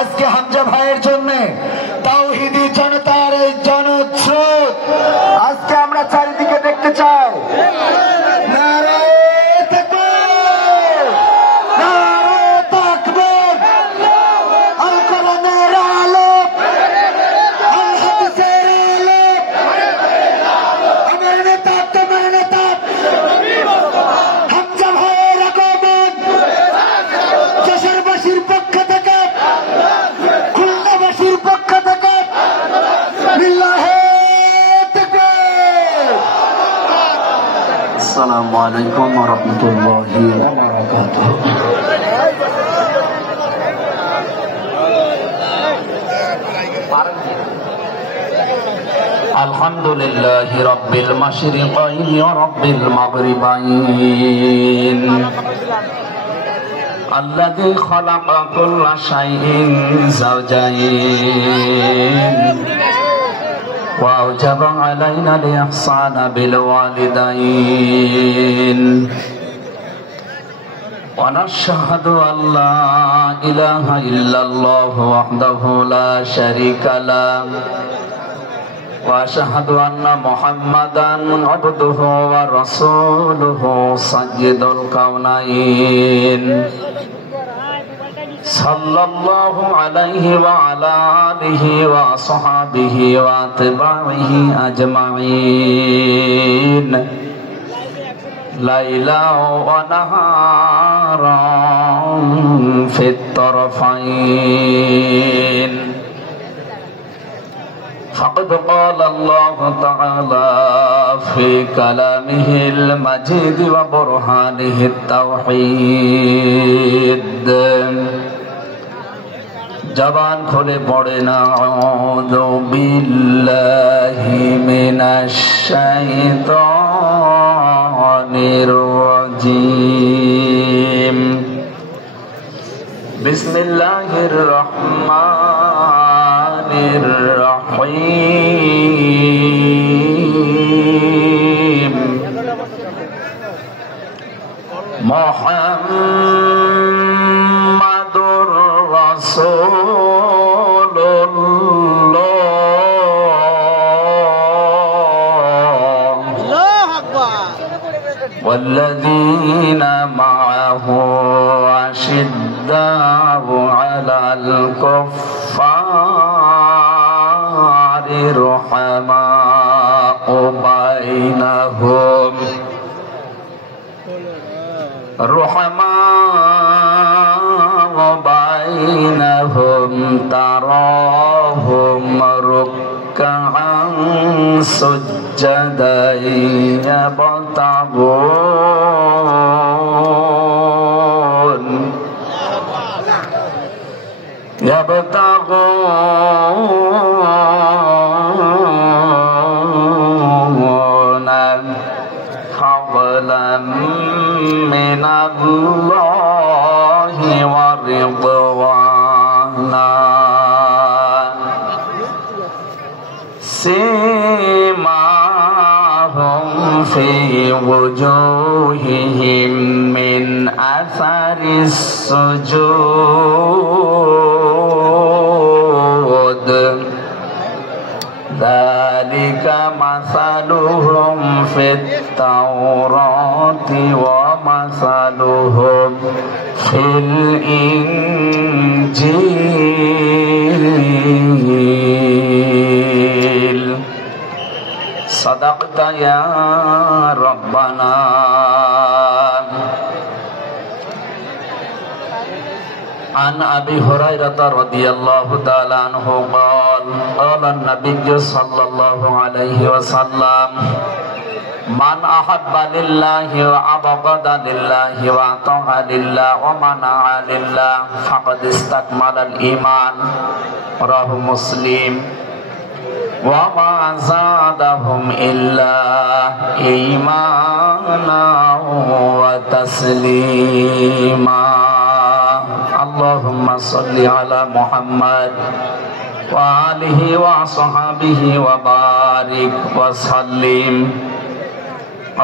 আজকে হামজা ভাইয়ের জন্য তাওহীদি জনতার এই জনস্রোত আজকে আমরা চারিদিকে দেখতে চাই। আসসালামু আলাইকুম ওয়া রাহমাতুল্লাহি ওয়া বারাকাতুহু। আলহামদুলিল্লাহি রাব্বিল মাশরিকাইন ওয়া রাব্বিল মাগরিবাইন আল্লাযী খালাকা কুল্লা শাইইন যাওজাইন وأوجب علينا الإحسان بالوالدين ونشهد أن لا إله إلا الله وحده لا شريك له وأشهد أن محمدا عبده ورسوله سيد الكونين صلى الله عليه وعلى آله وصحبه واتباعه أجمعين ليلا ونهارا في الطرفين فقد قال الله تعالى في كلامه المجيد وبرهانه التوحيد জবান খুলে পড়েন আউযু বিল্লাহি মিনাশ শাইতানির রাজীম বিসমিল্লাহির রহমানির রহিম মুহাম্মাদুর والذين معه أشداء على الكفار رحماء بينهم تراهم ركعا سجدا يبتغون فضلا من الله ورضوانا سيماهم في وجوههم من أثر السجود ذلك مثلهم في التوراة ومثلهم في الإنجيل صدقت يا ربنا عن أبي هريرة رضي الله تعالى عنه قال قال النبي صلى الله عليه وسلم من أحب لله وأبغض لله وأطاع لله ومنع لله فقد استكمل الإيمان رواه مسلم وما زادهم إلا إيمانا وتسليما اللهم صل على محمد وآله وصحبه وبارك وسلم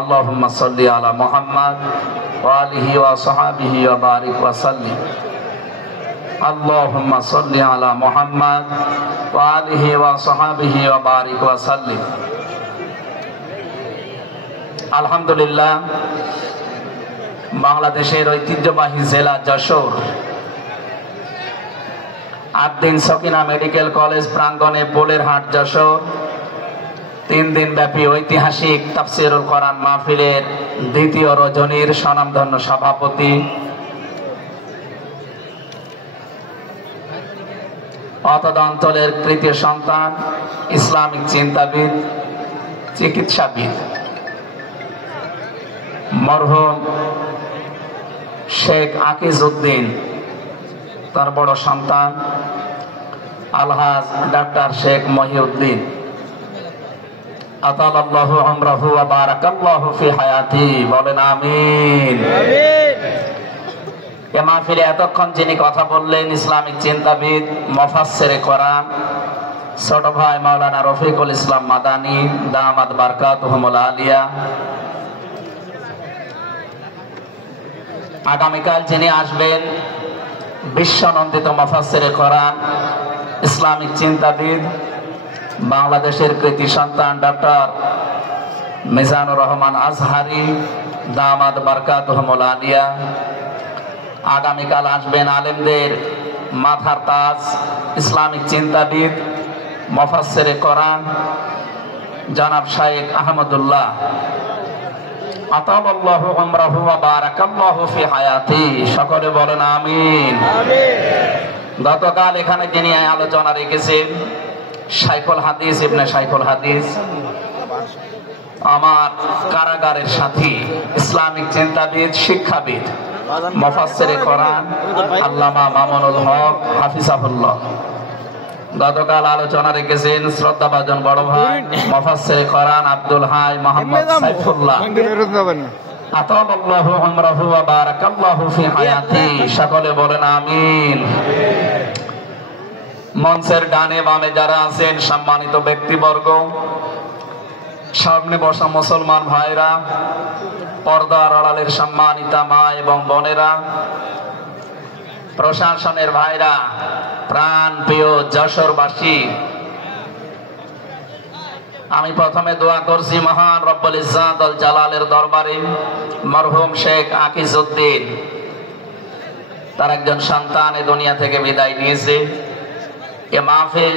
اللهم صل على محمد وآله وصحبه وبارك وسلم আল্লাহুম্মা সাল্লি আলা মুহাম্মাদ ওয়া আলিহি ওয়া সাহবিহি ওয়া বারিক ওয়া সাল্লিম। আলহামদুলিল্লাহ, বাংলাদেশের ঐতিহ্যবাহী জেলা যশোর আদ্দিন সকিনা মেডিকেল কলেজ প্রাঙ্গণে পোলের হাট যশোর 3 দিন ব্যাপী ঐতিহাসিক তাফসীরুল কোরআন মাহফিলের দ্বিতীয় রজনীর স্বনামধন্য সভাপতি অতদ অঞ্চলের তৃতীয় সন্তান, ইসলামিক চিন্তাবিদ, চিকিৎসাবিদ, মরহুম শেখ আকিজউদ্দিন, তার বড় সন্তান আলহাজ ডাক্তার শেখ মহিউদ্দিন, আতালাল্লাহু আমরাহু ওয়া বারাকাল্লাহু ফি হায়াতি, বলেন আমিন। এ মাহফিলে এতক্ষণ যিনি কথা বললেন ইসলামিক চিন্তাবিদ, মুফাসসিরে কোরআন ছোট ভাই মাওলানা রফিকুল ইসলাম মাদানী দামাত বারকাতুহুমুল আলিয়া। আগামীকাল যিনি আসবেন বিশ্বনন্দিত মুফাসসিরে কোরআন, ইসলামিক চিন্তাবিদ, বাংলাদেশের কৃতি সন্তান ডক্টর মিজানুর রহমান আজহারি দামাত বারকাতুহুমুল আলিয়া। আগামীকাল আসবেন আলেমদের মাথার তাজ, ইসলামিক চিন্তাবিদ, মুফাসসিরে কোরআন জনাব শাইখ আহমদুল্লাহ, আতালাল্লাহু আমরাহু ওয়া বারাকাল্লাহু ফি হায়াতি, সকলে বলেন আমিন। গতকাল এখানে যিনি আলোচনা রেখেছেন শাইখুল হাদিস ইবনে শাইখুল হাদিস, আমার কারাগারের সাথী, ইসলামিক চিন্তাবিদ, শিক্ষাবিদ, মুফাসসিরে কোরআন আল্লামা মামুনুল হক হাফিজাহুল্লাহ। গতকাল আলোচনা রেখেছেন শ্রদ্ধাভাজন বড় ভাই মুফাসসিরে কোরআন আব্দুল হাই মোহাম্মদ সাইফুল্লাহ, আতালাল্লাহু আমরাহু ওয়া বারাকাল্লাহু ফি হায়াতি, সকলে বলেন আমিন। মঞ্চের ডানে বামে যারা আছেন সম্মানিত ব্যক্তিবর্গ, সামনে বসা মুসলমান ভাইরা, পর্দার আড়ালের সম্মানিতা মা এবং বোনেরা, প্রশাসনের ভাইরা, প্রাণ প্রিয় যশোরবাসী, আমি প্রথমে দোয়া করছি মহান রব্বুল ইজ্জাত ওয়াল জালালের দরবারে মরহুম শেখ আকিজউদ্দিন, তার একজন সন্তান এই দুনিয়া থেকে বিদায় নিয়েছে। এ মাহফিল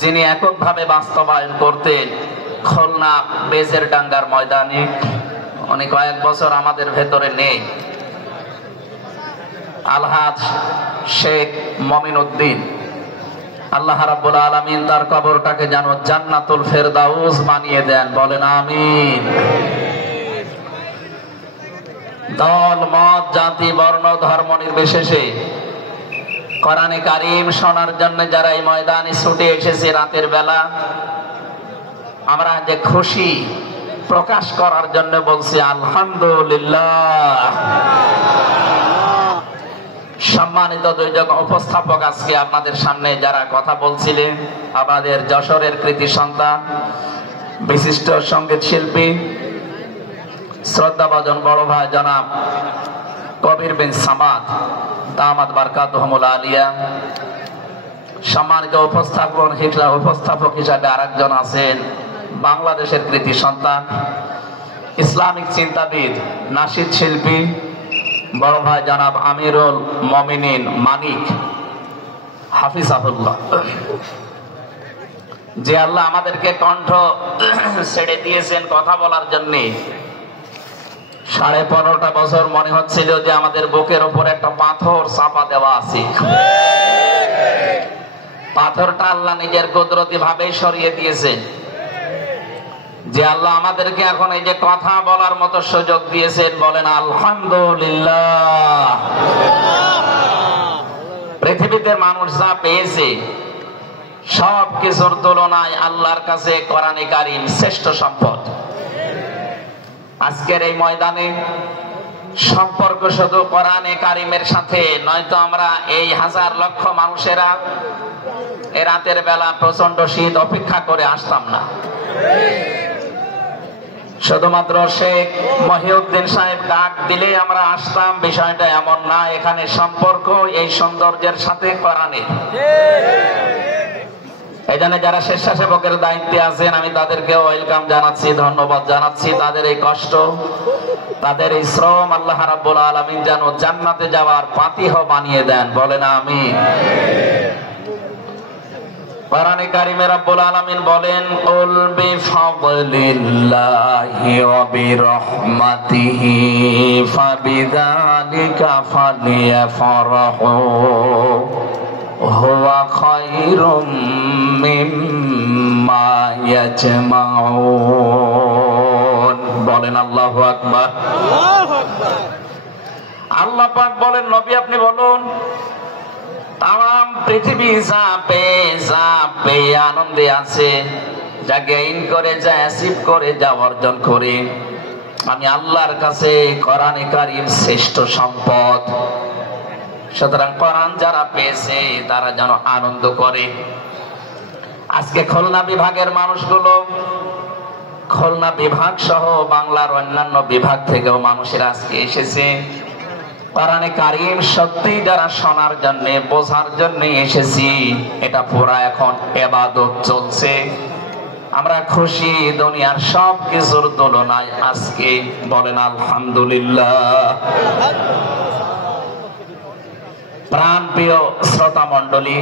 যিনি এককভাবে বাস্তবায়ন করতেন খুলনা বেজের ডাঙ্গার ময়দানে, উনি কয়েক বছর আমাদের ভেতরে নেই, আলহাজ শেখ মমিনউদ্দিন, আল্লাহ রাব্বুল আলামিন তার কবরটাকে যেন জান্নাতুল ফেরদাউস বানিয়ে দেন, বলেন আমিন। দল মত জাতি বর্ণ ধর্ম নির্বিশেষে কোরআনে কারীম শোনার জন্য যারা এই ময়দানে ছুটে এসেছে রাতের বেলা, আমরা যে খুশি প্রকাশ করার জন্য বলছি আলহামদুলিল্লাহ। সম্মানিত দুইজন উপস্থাপক, আজকে আপনাদের সামনে যারা কথা বলছিলেন আমাদের যশোরের কৃতি সন্তান, বিশিষ্ট সঙ্গীত শিল্পী, শ্রদ্ধাভাজন বড় ভাই জনাব কবির বিন সামাদ দামাত বারকাতুহুমুল আলিয়া। সম্মানিত উপস্থাপক হিসাবে আরেকজন আছেন বাংলাদেশের কৃতি সন্তান, ইসলামিক চিন্তাবিদ, নাশিদ শিল্পী বড় ভাই জনাব আমিরুল মুমিনিন মানিক হাফিজাহুল্লাহ। যে আল্লাহ আমাদেরকে কণ্ঠ ছেড়ে দিয়েছেন কথা বলার জন্য, 15.5 বছর মনে হচ্ছিল যে আমাদের বুকের উপর একটা পাথর চাপা দেওয়া আছে। পাথরটা আল্লাহ নিজের কুদরতি ভাবে সরিয়ে দিয়েছেন। যে আল্লাহ আমাদেরকে এখন এই যে কথা বলার মতো সুযোগ দিয়েছেন, বলেন আলহামদুলিল্লাহ। পৃথিবীতে মানুষ যা পেয়েছে সব কিছুর তুলনায় আল্লাহর কাছে কোরআনে কারীম শ্রেষ্ঠ সম্পদ। আজকের এই ময়দানে সম্পর্ক শুধু কোরআনে কারীমের সাথে, নয়তো আমরা এই হাজার লক্ষ মানুষেরা এ রাতের বেলা প্রচন্ড শীত অপেক্ষা করে আসতাম না। শুধুমাত্র শেখ মহিউদ্দিন সাহেব ডাক দিলে আমরা আসতাম, বিষয়টা এমন না। এখানে সম্পর্ক এই সৌন্দর্যের সাথে কোরআনের। এই জন্য যারা স্বেচ্ছাসেবকের দায়িত্বে আছেন আমি তাদেরকে ওয়েলকাম জানাচ্ছি, ধন্যবাদ জানাচ্ছি। তাদের এই কষ্ট, তাদের এই শ্রম আল্লাহ রাব্বুল আলামিন যেন জান্নাতে যাওয়ার পাতিহ বানিয়ে দেন, বলেন আমিন। কোরআনে কারিমে রাব্বুল আলামিন বলেন, কুল বিফাদলিল্লাহি ওয়া বিরহমাতিহি ফাবিযালিকা ফালিয়াফরাহু হুয়া খায়রুম মিম্মা ইয়াজমাউন। বলেন আল্লাহু আকবার। আল্লাহু আকবার। আল্লাহ পাক বলেন, নবী আপনি বলুন, তাম পৃথিবী যা আনন্দে আছে, যা গেইন করে, যা অ্যাচিভ করে, যা অর্জন করে, আমি আল্লাহর কাছে কোরআনে কারীম শ্রেষ্ঠ সম্পদ। সুতরাং কোরআন যারা পেয়েছে তারা যেন আনন্দ করে। আজকে খুলনা বিভাগের মানুষগুলো, খুলনা বিভাগ সহ বাংলার অন্যান্য বিভাগ থেকেও মানুষেরা আজকে এসেছে কোরআনে কারীম সত্যি যারা শোনার জন্য, বোঝার জন্য এসেছি। এটা পুরা এখন ইবাদত চলছে। আমরা খুশি দুনিয়ার সব কিছুর তুলনায় আজকে, বলেন আলহামদুলিল্লাহ। প্রাণপ্রিয় শ্রোতা মণ্ডলী,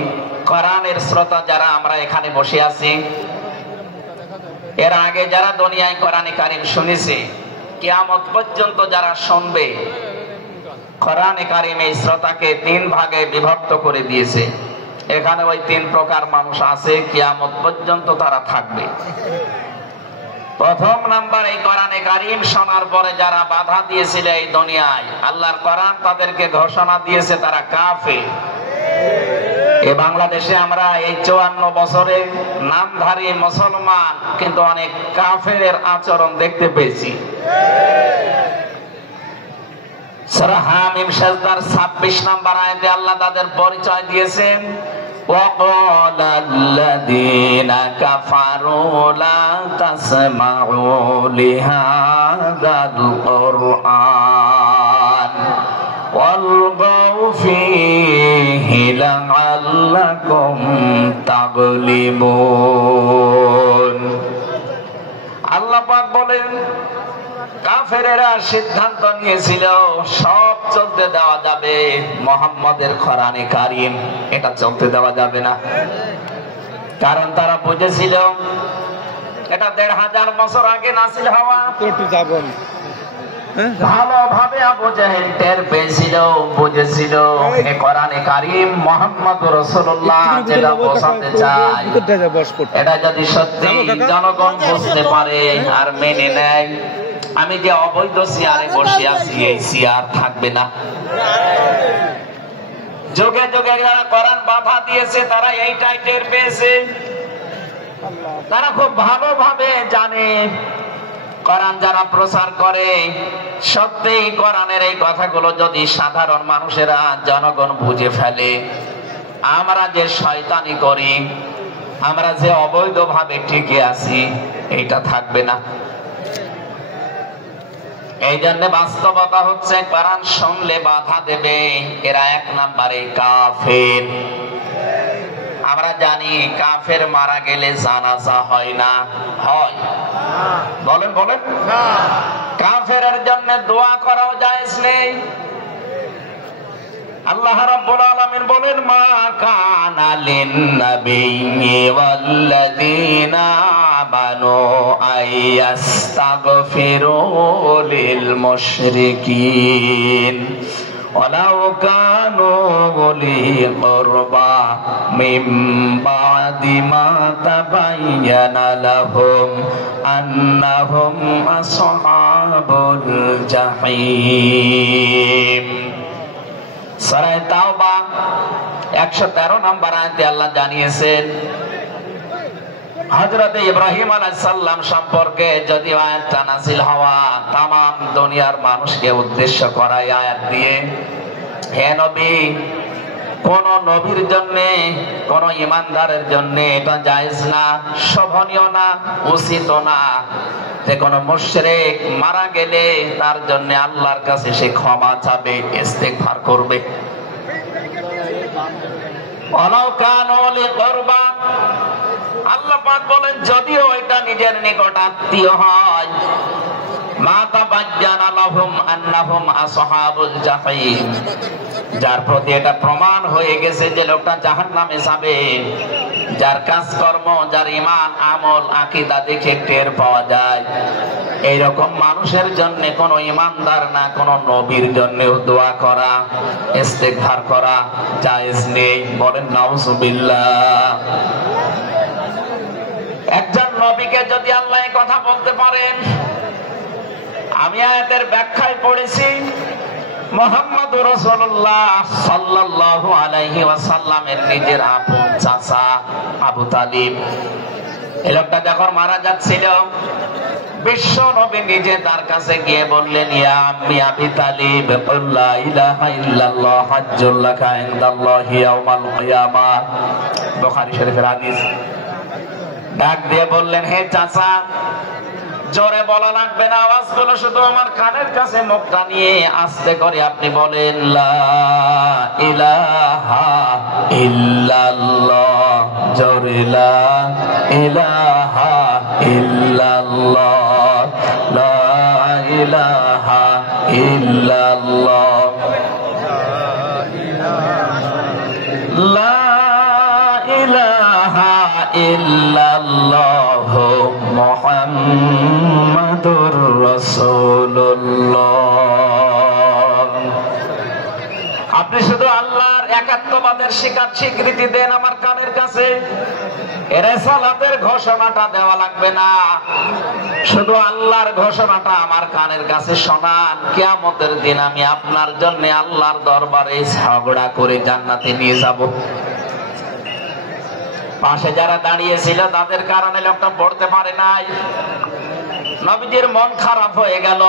কোরআনের শ্রোতা যারা আমরা এখানে বসে আছি, এর আগে যারা দুনিয়ায় কোরআনে কারীম শুনেছে, কিয়ামত পর্যন্ত যারা শুনবে, কোরআনে কারীম এই শ্রোতাকে 3 ভাগে বিভক্ত করে দিয়েছে। এখানে ওই 3 প্রকার মানুষ আছে, কিয়ামত পর্যন্ত তারা থাকবে। প্রথম নাম্বার, এই কোরআনে কারীম শোনার পরে যারা বাধা দিয়েছিল এই দুনিয়ায়, আল্লাহর কোরআন তাদেরকে ঘোষণা দিয়েছে তারা কাফের। এই বাংলাদেশে আমরা এই 54 বছরে নামধারী মুসলমান, কিন্তু অনেক কাফেরের আচরণ দেখতে পেয়েছি। সূরা হামিম সাজদার 26 নম্বর আয়াতে আল্লাহ তাদের পরিচয় দিয়েছেন, وَقَالَ الَّذِينَ كَفَرُوا لَا تَسْمَعُوا لِهَذَا الْقُرْآنِ وَالْغَوْا فِيهِ لَعَلَّكُمْ تَغْلِبُونَ। আল্লাহ পাক বলেন, কাফেরেরা সিদ্ধান্ত নিয়েছিল সব চলতে দেওয়া যাবে, মুহাম্মদের কোরআনে কারীম এটা চলতে দেওয়া যাবে না। কারণ তারা বুঝেছিল এটা 1500 বছর আগে নাযিল হওয়া। ভালোভাবে আবু জাহেল টের পেয়েছিল, বুঝেছিল এই কোরআনে কারীম মুহাম্মদুর রাসূলুল্লাহ যেটা বোঝাতে চায়, এটা যদি সত্যি জনগণ বুঝতে পারে আর মেনে নেয়, আমি যে অবৈধ চেয়ারে বসে আছি এই চেয়ার থাকবে না। যুগে যুগে যারা কোরআন বাধা দিয়েছে তারা এইটাই টের পেয়েছে। তারা খুব ভালোভাবে জানে কোরআন যারা প্রচার করে, সত্যি কোরআনের এই কথাগুলো যদি সাধারণ মানুষেরা, জনগণ বুঝে ফেলে, আমরা যে শয়তানি করি, আমরা যে অবৈধভাবে টিকে আছি, এইটা থাকবে না। এই জন্য বাস্তবতা হচ্ছে কোরআন শুনলে বাধা দেবে এরা 1 নম্বরে কাফের। আমরা জানি কাফের মারা গেলে জানাজা হয় না, হয়? বলেন বলেন। কাফেরের জন্য দোয়া করাও জায়েজ নেই। আল্লাহ রাব্বুল আলামিন বলেন, মা কানা লিন-নাবিয়্যি ওয়াল্লাযীনা আমানু আইয়াস্তাগফিরু লিল মুশরিকিন ওয়ালাউ কানু উলি কুরবা মিন বা'দি মা তাবায়্যানা লাহুম আন্নাহুম আসহাবুল জাহিম। সূরা তাওবা 113 নম্বর আয়াতে আল্লাহ জানিয়েছেন, হযরত ইব্রাহিম আলাইহিস সালাম সম্পর্কে যদি আয়াতটা নাযিল হওয়া, তাম দুনিয়ার মানুষকে উদ্দেশ্য করা আয়াত দিয়ে, হে নবী কোন নবীর জন্য, কোন ইমানদারের জন্য এটা জায়েজ না, শোভনীয় না, উচিত না যে কোন মুশরিক মারা গেলে তার জন্য আল্লাহর কাছে সে ক্ষমা চাবে, ইস্তেগফার করবে। ওয়ালাউ কানু লিকুরবা, আল্লাহ পাক বলেন যদিও এটা নিজের নিকট আত্মীয় হয়, মা তাবাজ্জানা লাহুম আন্নাহুম আসহাবুল জাহিম, যার প্রতি এটা প্রমাণ হয়ে গেছে যে লোকটা জাহান্নামে যাবে, যার কাজকর্ম, যার ঈমান, আমল, আকীদা দেখে টের পাওয়া যায়, এইরকম মানুষের জন্য কোন ইমানদার না কোন নবীর জন্য দোয়া করা, ইস্তেগফার করা জায়েজ নেই। বলেন নাউজুবিল্লাহ। একজন নবীকে যদি আল্লাহ এই কথা বলতে পারেন, আমি আয়াতের ব্যাখ্যায় পড়েছি মুহাম্মদুর রাসূলুল্লাহ সাল্লাল্লাহু আলাইহি ওয়াসাল্লামের নিজের আপন চাচা আবু তালিব, এই লোকটা যখন মারা যাচ্ছিল, বিশ্ব নবী নিজে তার কাছে গিয়ে বললেন, ইয়া আম্মি আবি তালিব, কুল লা ইলাহা ইল্লাল্লাহ হাজ্জুল লাকা ইনদাল্লাহি ইয়াউমাল কিয়ামাহ, বুখারী শরীফের হাদিস। ডাক দিয়ে বললেন, হে চাচা, জোরে বলা লাগবে না, আওয়াজগুলো শুধু আমার কানের কাছে মুখটা নিয়ে আস্তে করে আপনি বলেন, লা ইলাহা ইল্লাল্লাহ, জোরে লা ইলাহা ইল্লাল্লাহ, লা ইলাহা ইল্লাল্লাহ, লা ইলাহা ইল্লাল্লাহ মুহাম্মাদুর রাসূলুল্লাহ। আপনি শুধু আল্লাহর একাত্মবাদের স্বীকৃতি দেন আমার কানের কাছে, রিসালাতের ঘোষণাটা দেওয়া লাগবে না, শুধু আল্লাহর ঘোষণাটা আমার কানের কাছে শোনান। কিয়ামতের দিন আমি আপনার জন্য আল্লাহর দরবারে ঝগড়া করে জান্নাতে নিয়ে যাব। পাশে যারা দাঁড়িয়ে ছিল তাদের কারণে লোকটা পড়তে পারে নাই, নবীজির মন খারাপ হয়ে গেল।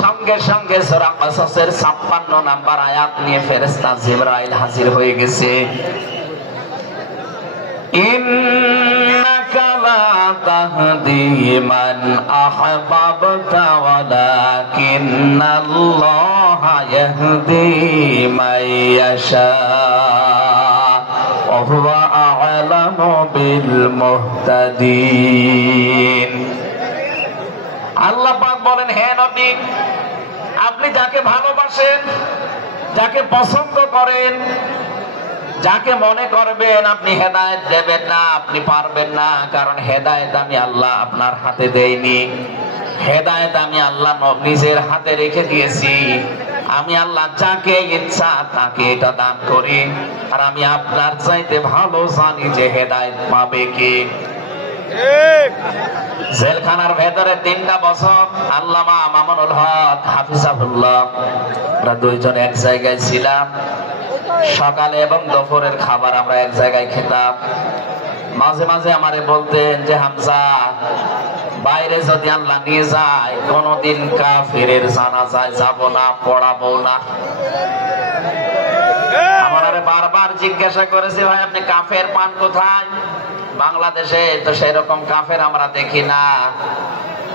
সঙ্গে সঙ্গে সূরা কাসাসের ৫৬ নাম্বার আয়াত নিয়ে ফেরেশতা জিবরাইল হাজির হয়ে গেছে। ইন্নাকা লা তাহদি মান আহবাবতা ওয়ালাকিন্নাল্লাহা ইয়াহদি মান ইয়াশা ওয়া হুয়া আ'লামু বিল মুহতাদিন। আল্লাহ পাক বলেন, হে নবী, আপনি যাকে ভালোবাসেন, যাকে পছন্দ করেন, যাকে মনে করবেন আপনি হেদায়েত দেবেন না, আপনি পারবেন না, কারণ হেদায়েত আমি আল্লাহ আপনার হাতে দেইনি। হেদায়েত আমি আল্লাহ নিজের হাতে রেখে দিয়েছি। আমি আল্লাহ যাকে ইচ্ছা তাকে এটা দান করি, আর আমি আপনার চাইতে ভালো জানি যে হেদায়েত পাবে কে। জেলখানার ভেতরে ৩টা বছর আল্লামা মামুনুল হক হাফিজাহুল্লাহ আমরা দুইজন এক জায়গায় ছিলাম। সকালে এবং দুপুরের খাবার আমরা এক জায়গায় খেতাম। মাঝে মাঝে আমারে বলতেন যে, হামজা, বাইরে যদি আল্লাহ নিয়ে যায় কোনদিন কাফিরের জানাজায় যাব না, পড়াবো না। আমার বারবার জিজ্ঞাসা করেছে, ভাই আপনি কাফের পান কোথায়? বাংলাদেশে তো সেরকম কাফের আমরা দেখি না।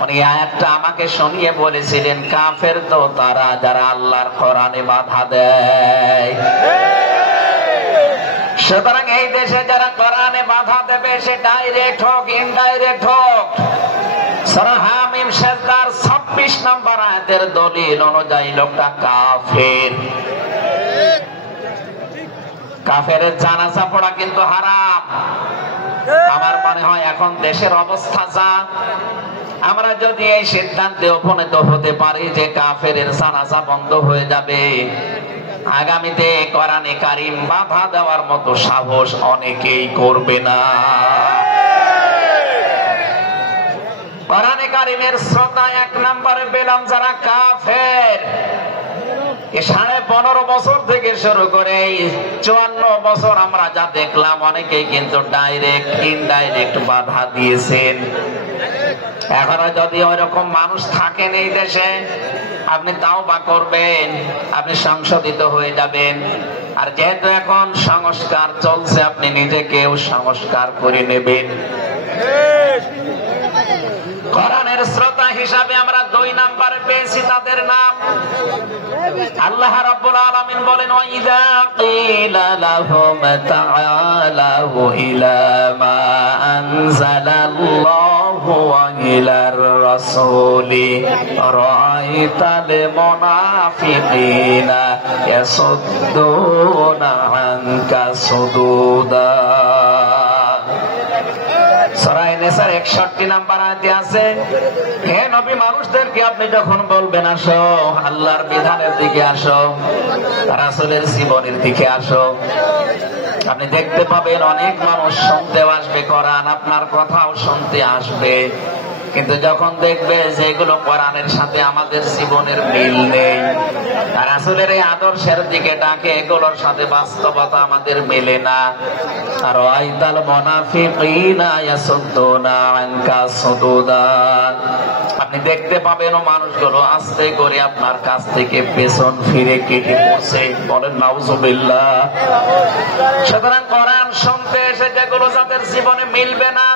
উনি আয়াতটা আমাকে শুনিয়ে বলেছিলেন, কাফের তো তারা যারা আল্লাহর কোরআনে বাধা দেয়। সুতরাং এই দেশে যারা কোরআনে বাধা দেবে সে ডাইরেক্ট হোক ইনডাইরেক্ট হোক, সূরা হামিম সেজদার ২৬ নম্বর আয়াতের দলিল অনুযায়ী লোকটা কাফের। কাফেরের জানাজা পড়া কিন্তু হারাম। আমার মনে হয় এখন দেশের অবস্থা যা, আমরা যদি এই সিদ্ধান্তে উপনীত হতে পারি যে কাফেরের জানাজা বন্ধ হয়ে যাবে, আগামীতে কোরআনে কারীম বাধা দেওয়ার মতো সাহস অনেকেই করবে না। কোরআনে কারীমের শ্রোতা ১ নম্বরে পেলাম যারা কাফের। ১৫.৫ বছর থেকে শুরু করে ৫৪ বছর আমরা যা দেখলাম, অনেকেই কিন্তু ডাইরেক্ট ইনডাইরেক্ট বাধা দিয়েছেন। এখনো যদি ওইরকম মানুষ থাকেন এই দেশে, আপনি তাওবা করবেন, আপনি সংশোধিত হয়ে যাবেন, আর যেহেতু এখন সংস্কার চলছে, আপনি নিজেকেও সংস্কার করে নেবেন। কোরআনের শ্রোতা হিসাবে আমরা 2 নম্বরে পেয়েছি তাদের নাম। আল্লাহ রাব্বুল আলামিন বলেন, ওয়াইদা কিলা লাহুম তাআলাউ ইলা মা আনজালাল্লাহু ওয়া ইলার রাসূলি রাআইতাল মুনাফিকিনা ইয়াসুদ্দুনা আনকা সুদুদা। সূরা নিসার 61 নম্বর আয়াতে আছে, হে নবী, মানুষদেরকে আপনি যখন বলবেন আসো আল্লাহর বিধানের দিকে আসো, রাসূলের জীবনের দিকে আসো, আপনি দেখতে পাবেন অনেক মানুষ শুনতে আসবে কোরআন, আপনার কথাও শুনতে আসবে, কিন্তু যখন দেখবে যে এগুলো কোরআনের সাথে আমাদের জীবনের মিল নেই, রাসূলের এই আদর্শের দিকে ডাকে, এগুলোর সাথে বাস্তবতা আমাদের মেলে না, আর আইতাল মুনাফিকিনা ইয়াসুদ্দুনা আনকা সুদুদা, আপনি দেখতে পাবেন ও মানুষগুলো আস্তে করে আপনার কাছ থেকে পেছন ফিরে কেটে পড়ছে। বলেন নাউজুবিল্লাহ। সুতরাং কোরআন শুনতে এসে যেগুলো যাদের জীবনে মিলবে না,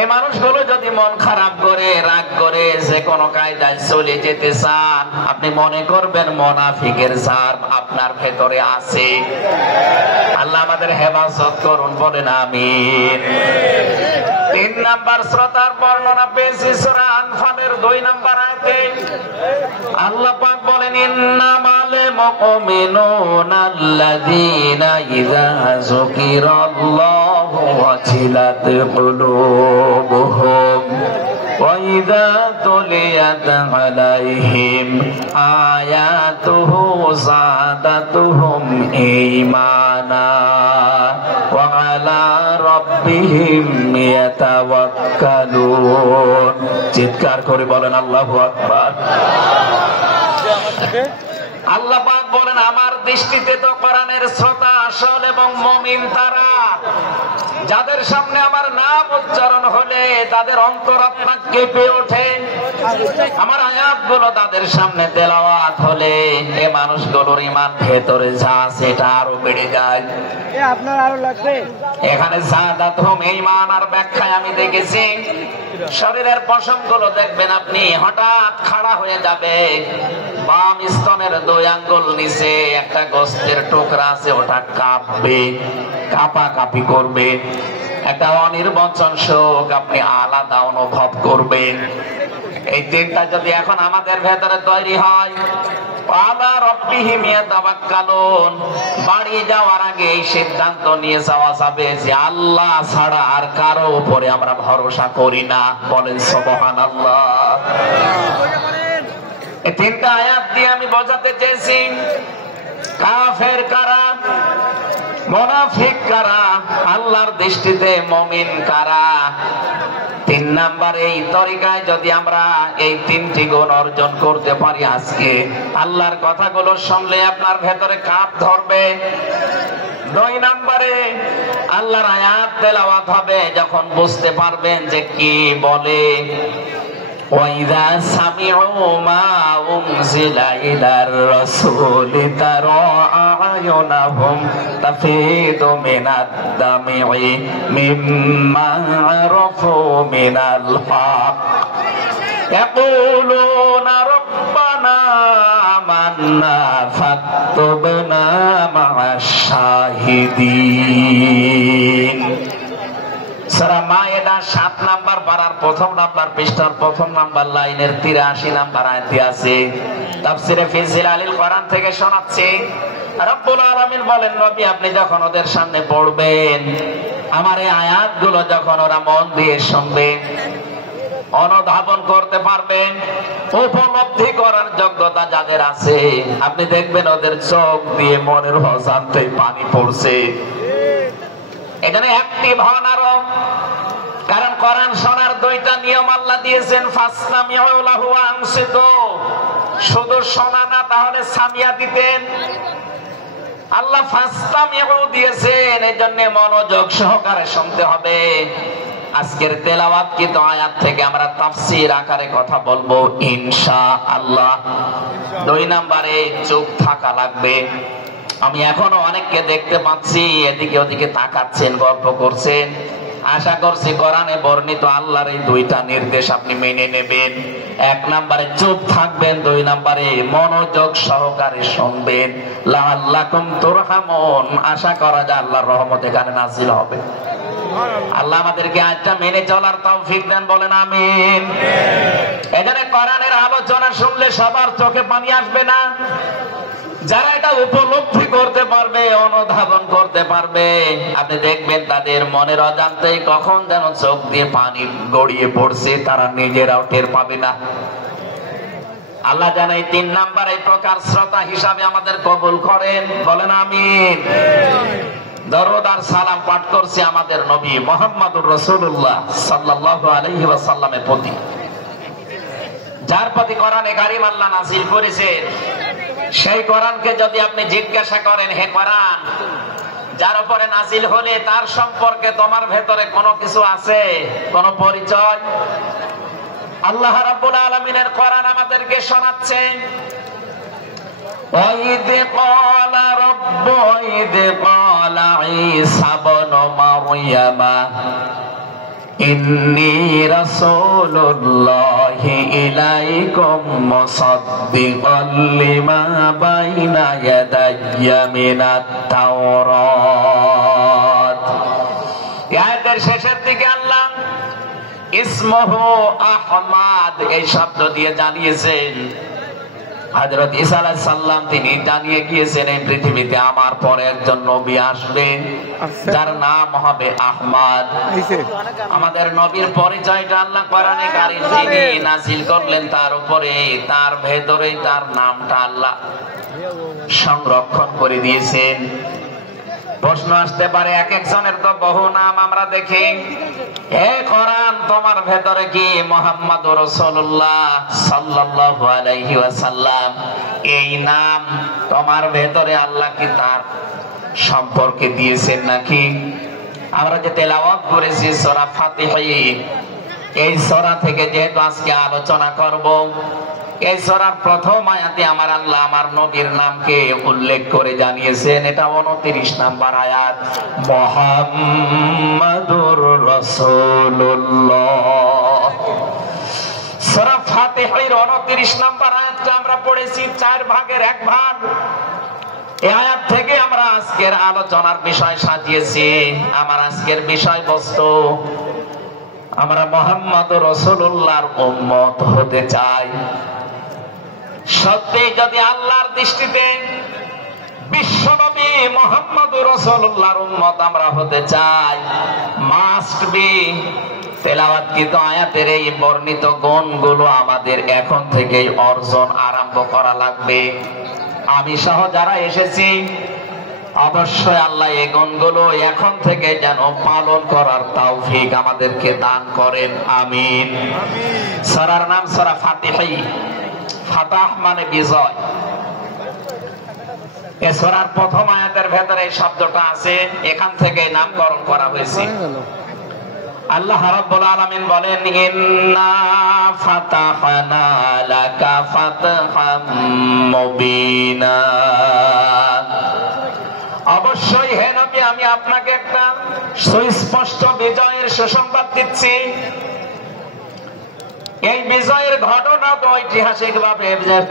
এই মানুষগুলো যদি মন খারাপ করে, রাগ করে, যে কোনো কায়দায় চলে যেতে চান, আপনি মনে করবেন মুনাফিকের জার আপনার ভেতরে আছে। আল্লাহ আমাদের হেফাজত করুন, বলেন আমিন। 3 নম্বর শ্রোতার বর্ণনা পেয়েছি সূরা আনফালের 2 নম্বর আয়াতে। আল্লাহ পাক বলেন, ইন্নামাল মুমিনুনা আল্লাযীনা ইযা যুকিরাল্লাহু ওয়াজিলাত কুলুবুহুম ওয়া ইযা তুলিয়াত আলাইহিম আয়াতুহু যাদাতুহুম ঈমানা ওয়া আলা রাব্বিহিম ইয়াতাওয়াক্কালুন। চিৎকার করে বলেন আল্লাহু আকবার। আল্লাহ পাক বলেন, আমার দৃষ্টিতে তো কোরআনের শ্রোতা আসল এবং মুমিন তারা, যাদের সামনে আমার নাম উচ্চারণ হলে তাদের অন্তরাত্মা কেঁপে ওঠে, আমার আয়াতগুলো তাদের সামনে তেলাওয়াত হলে এই মানুষগুলোর ঈমান ভেতরে যা আছে এটা আরো বেড়ে যায়। আপনার আরো লাগবে। এখানে যাদাতুহুম ঈমান আর ব্যাখ্যায় আমি দেখেছি, শরীরের পশমগুলো দেখবেন আপনি হঠাৎ খাড়া হয়ে যাবে, বাম স্তনের 2 আঙ্গুল নিচে একটা গোস্তের টুকরা আছে, ওটা কাঁপবে, কাঁপাকাঁপি করবে, একটা অনির্বচন শোক আপনি আলাদা অনুভব করবেন। এই 3টা যদি এখন আমাদের ভেতরে তৈরি হয়, আলা রাব্বিহিম ইয়াতাওয়াক্কালুন, বাড়ি যাওয়ার আগে এই সিদ্ধান্ত নিয়ে যাওয়া যাবে যে আল্লাহ ছাড়া আর কারো উপরে আমরা ভরসা করি না। বলেন সুবহানাল্লাহ। এই 3টা আয়াত দিয়ে আমি বোঝাতে চেয়েছি কাফের কারা, মুনাফিক কারা, আল্লাহর দৃষ্টিতে মুমিন কারা। 3 নম্বর এই তরিকায় যদি আমরা এই 3টি গুণ অর্জন করতে পারি, আজকে আল্লাহর কথাগুলো শুনলে আপনার ভেতরে কাঁপ ধরবে। 2 নম্বরে আল্লাহর আয়াত তেলাওয়াত হবে, যখন বুঝতে পারবেন যে কি বলে, وَإِذَا سَمِعُوا مَا أُنزِلَ إِلَى الرَّسُولِ تَرَى أَعْيُنَهُمْ تَفِيضُ مِنَ الدَّمْعِ مِمَّا عَرَفُوا مِنَ الْحَقِّ يَقُولُونَ رَبَّنَا آمَنَّا فَاكْتُبْنَا مَعَ الشَّاهِدِينَ। সূরা মায়েদা 7 নম্বর পারার 1 নম্বর পৃষ্ঠার 1 নম্বর লাইনের 83 নম্বর আয়াতে আছে। তাফসীরে ফি জিলালিল কোরআন থেকে শোনাচ্ছি, রব্বুল আলামিন বলেন, নবী আপনি যখন ওদের সামনে পড়বেন, আমার এই আয়াতগুলো যখন ওরা মন দিয়ে শুনবে, অনুধাবন করতে পারবেন, উপলব্ধি করার যোগ্যতা যাদের আছে, আপনি দেখবেন ওদের চোখ দিয়ে মনের অজান্তেই পানি পড়ছে। এখানে অ্যাক্টিভ হন আরো, কারণ কোরআন শোনার 2টা নিয়ম আল্লাহ দিয়েছেন, ফাসতামিউ লাহু ওয়া আনসিতু। শুধু শোনা না, তাহলে সামিয়া দিতেন। আল্লাহ ফাসতামিউ দিয়েছেন, এজন্য মনোযোগ সহকারে শুনতে হবে। আজকের তেলাওয়াতকৃত আয়াত থেকে আমরা তাফসীর আকারে কথা বলবো ইনশাআল্লাহ। 2 নম্বরে চুপ থাকা লাগবে। আমি এখনো অনেককে দেখতে পাচ্ছি এদিকে ওদিকে তাকাচ্ছেন, গল্প করছেন। আশা করছি কোরআনে বর্ণিত আল্লাহর এই দুইটা নির্দেশ আপনি মেনে নেবেন। 1 নম্বরে চুপ থাকবেন, 2 নম্বরে মনোযোগ সহকারে শুনবেন। লাআল্লাকুম তুরহামুন, আশা করা যায় আল্লাহর রহমত এখানে নাযিল হবে। আল্লাহ আমাদেরকে আজটা মেনে চলার তৌফিক দেন, বলেন আমিন। এখানে কোরআনের আলোচনা শুনলে সবার চোখে পানি আসবে না। যারা এটা উপলব্ধি করতে পারবে, অনুধাবন করতে পারবে, আপনি দেখবেন তাদের মনের অজান্তেই কখন যেন চোখ দিয়ে পানি গড়িয়ে পড়ছে, তারা নিজেরাও টের পাবে না। আল্লাহ যেন এই 3 নাম্বার এই প্রকার শ্রোতা হিসাবে আমাদের কবুল করেন, বলেন আমিন। দরুদ আর সালাম পাঠ করছি আমাদের নবী মুহাম্মদুর রাসূলুল্লাহ সাল্লাল্লাহু আলাইহি ওয়াসাল্লামের প্রতি, যার প্রতি কোরআনে কারীম আল্লাহ নাযিল করেছেন। সেই কোরআনকে যদি আপনি জিজ্ঞাসা করেন, হে কোরআন, যার উপরে নাযিল হলে তার সম্পর্কে তোমার ভেতরে কোনো কিছু আছে, কোনো পরিচয়? আল্লাহ রাব্বুল আলামিনের কোরআন আমাদেরকে শোনাচ্ছেন, وَإِذْ قَالَ عِيسَى ابْنُ مَرْيَمَ إِنِّي رَسُولُ اللَّهِ إِلَيْكُمْ مُصَدِّقًا لِمَا بَيْنَ يَدَيَّ مِنَ التَّوْرَاةِ। আয়াতের শেষের দিকে আল্লাহ ইসমুহু আহমাদ এই শব্দ দিয়ে জানিয়েছেন, হযরত ঈসা আলাইহিস সালাম তিনি জানিয়ে গিয়েছেন এই পৃথিবীতে আমার পরে একজন নবী আসবে যার নাম হবে আহমদ। আমাদের নবীর পরিচয়টা আল্লাহ কোরআনে কারীম তিনি নাযিল করলেন, তার উপরে তার ভেতরে তার নামটা আল্লাহ সংরক্ষণ করে দিয়েছেন। প্রশ্ন আসতে পারে, এক একজনের তো বহু নাম আমরা দেখি, হে কোরআন তোমার ভেতরে কি মুহাম্মদুর রাসূলুল্লাহ সাল্লাল্লাহু আলাইহি ওয়াসাল্লাম এই নাম তোমার ভেতরে আল্লাহ কি তার সম্পর্কে দিয়েছেন নাকি? আমরা যে তেলাওয়াত করেছি সূরা ফাতিহা, এই সূরা থেকে যেহেতু আজকে আলোচনা করব, এই সূরার প্রথম আয়াতে আমার আল্লাহ আমার নবীর নামকে উল্লেখ করে জানিয়েছেন। এটা 29 নাম্বার আয়াত, মুহাম্মাদুর রাসূলুল্লাহ। সূরা ফাতিহার 29 নাম্বার আয়াতটা আমরা পড়েছি 4 ভাগের 1 ভাগ। এই আয়াত থেকে আমরা আজকের আলোচনার বিষয় সাজিয়েছি। আমার আজকের বিষয়বস্তু, আমরা মুহাম্মাদুর রাসূলুল্লাহর উম্মত হতে চাই। সত্যি যদি আল্লাহর দৃষ্টিতে বিশ্বনবী মুহাম্মদুর রাসূলুল্লাহর উম্মত আমরা হতে চাই, মাস্ট বি তেলাওয়াতকৃত আয়াতের এই বর্ণিত গুণগুলো আমাদের এখন থেকেই অর্জন আরম্ভ করা লাগবে। আমি সহ যারা এসেছি অবশ্যই আল্লাহ এই গুণগুলো এখন থেকে যেন পালন করার তৌফিক আমাদেরকে দান করেন, আমিন। সূরার নাম সূরা ফাতিহা, ফাতাহ মানে বিজয়। এই সূরার প্রথম আয়াতের ভেতরে এই শব্দটা আছে, এখান থেকে নামকরণ করা হয়েছে। আল্লাহ রাব্বুল আলামিন বলেন, ইন্না ফাতাহনা লাকা ফাতহাম মুবিনা। অবশ্যই হে নবী আমি আপনাকে একটা সুস্পষ্ট বিজয়ের সুসংবাদ দিচ্ছি। এই বিজয়ের ঘটনা তো ঐতিহাসিক ভাবে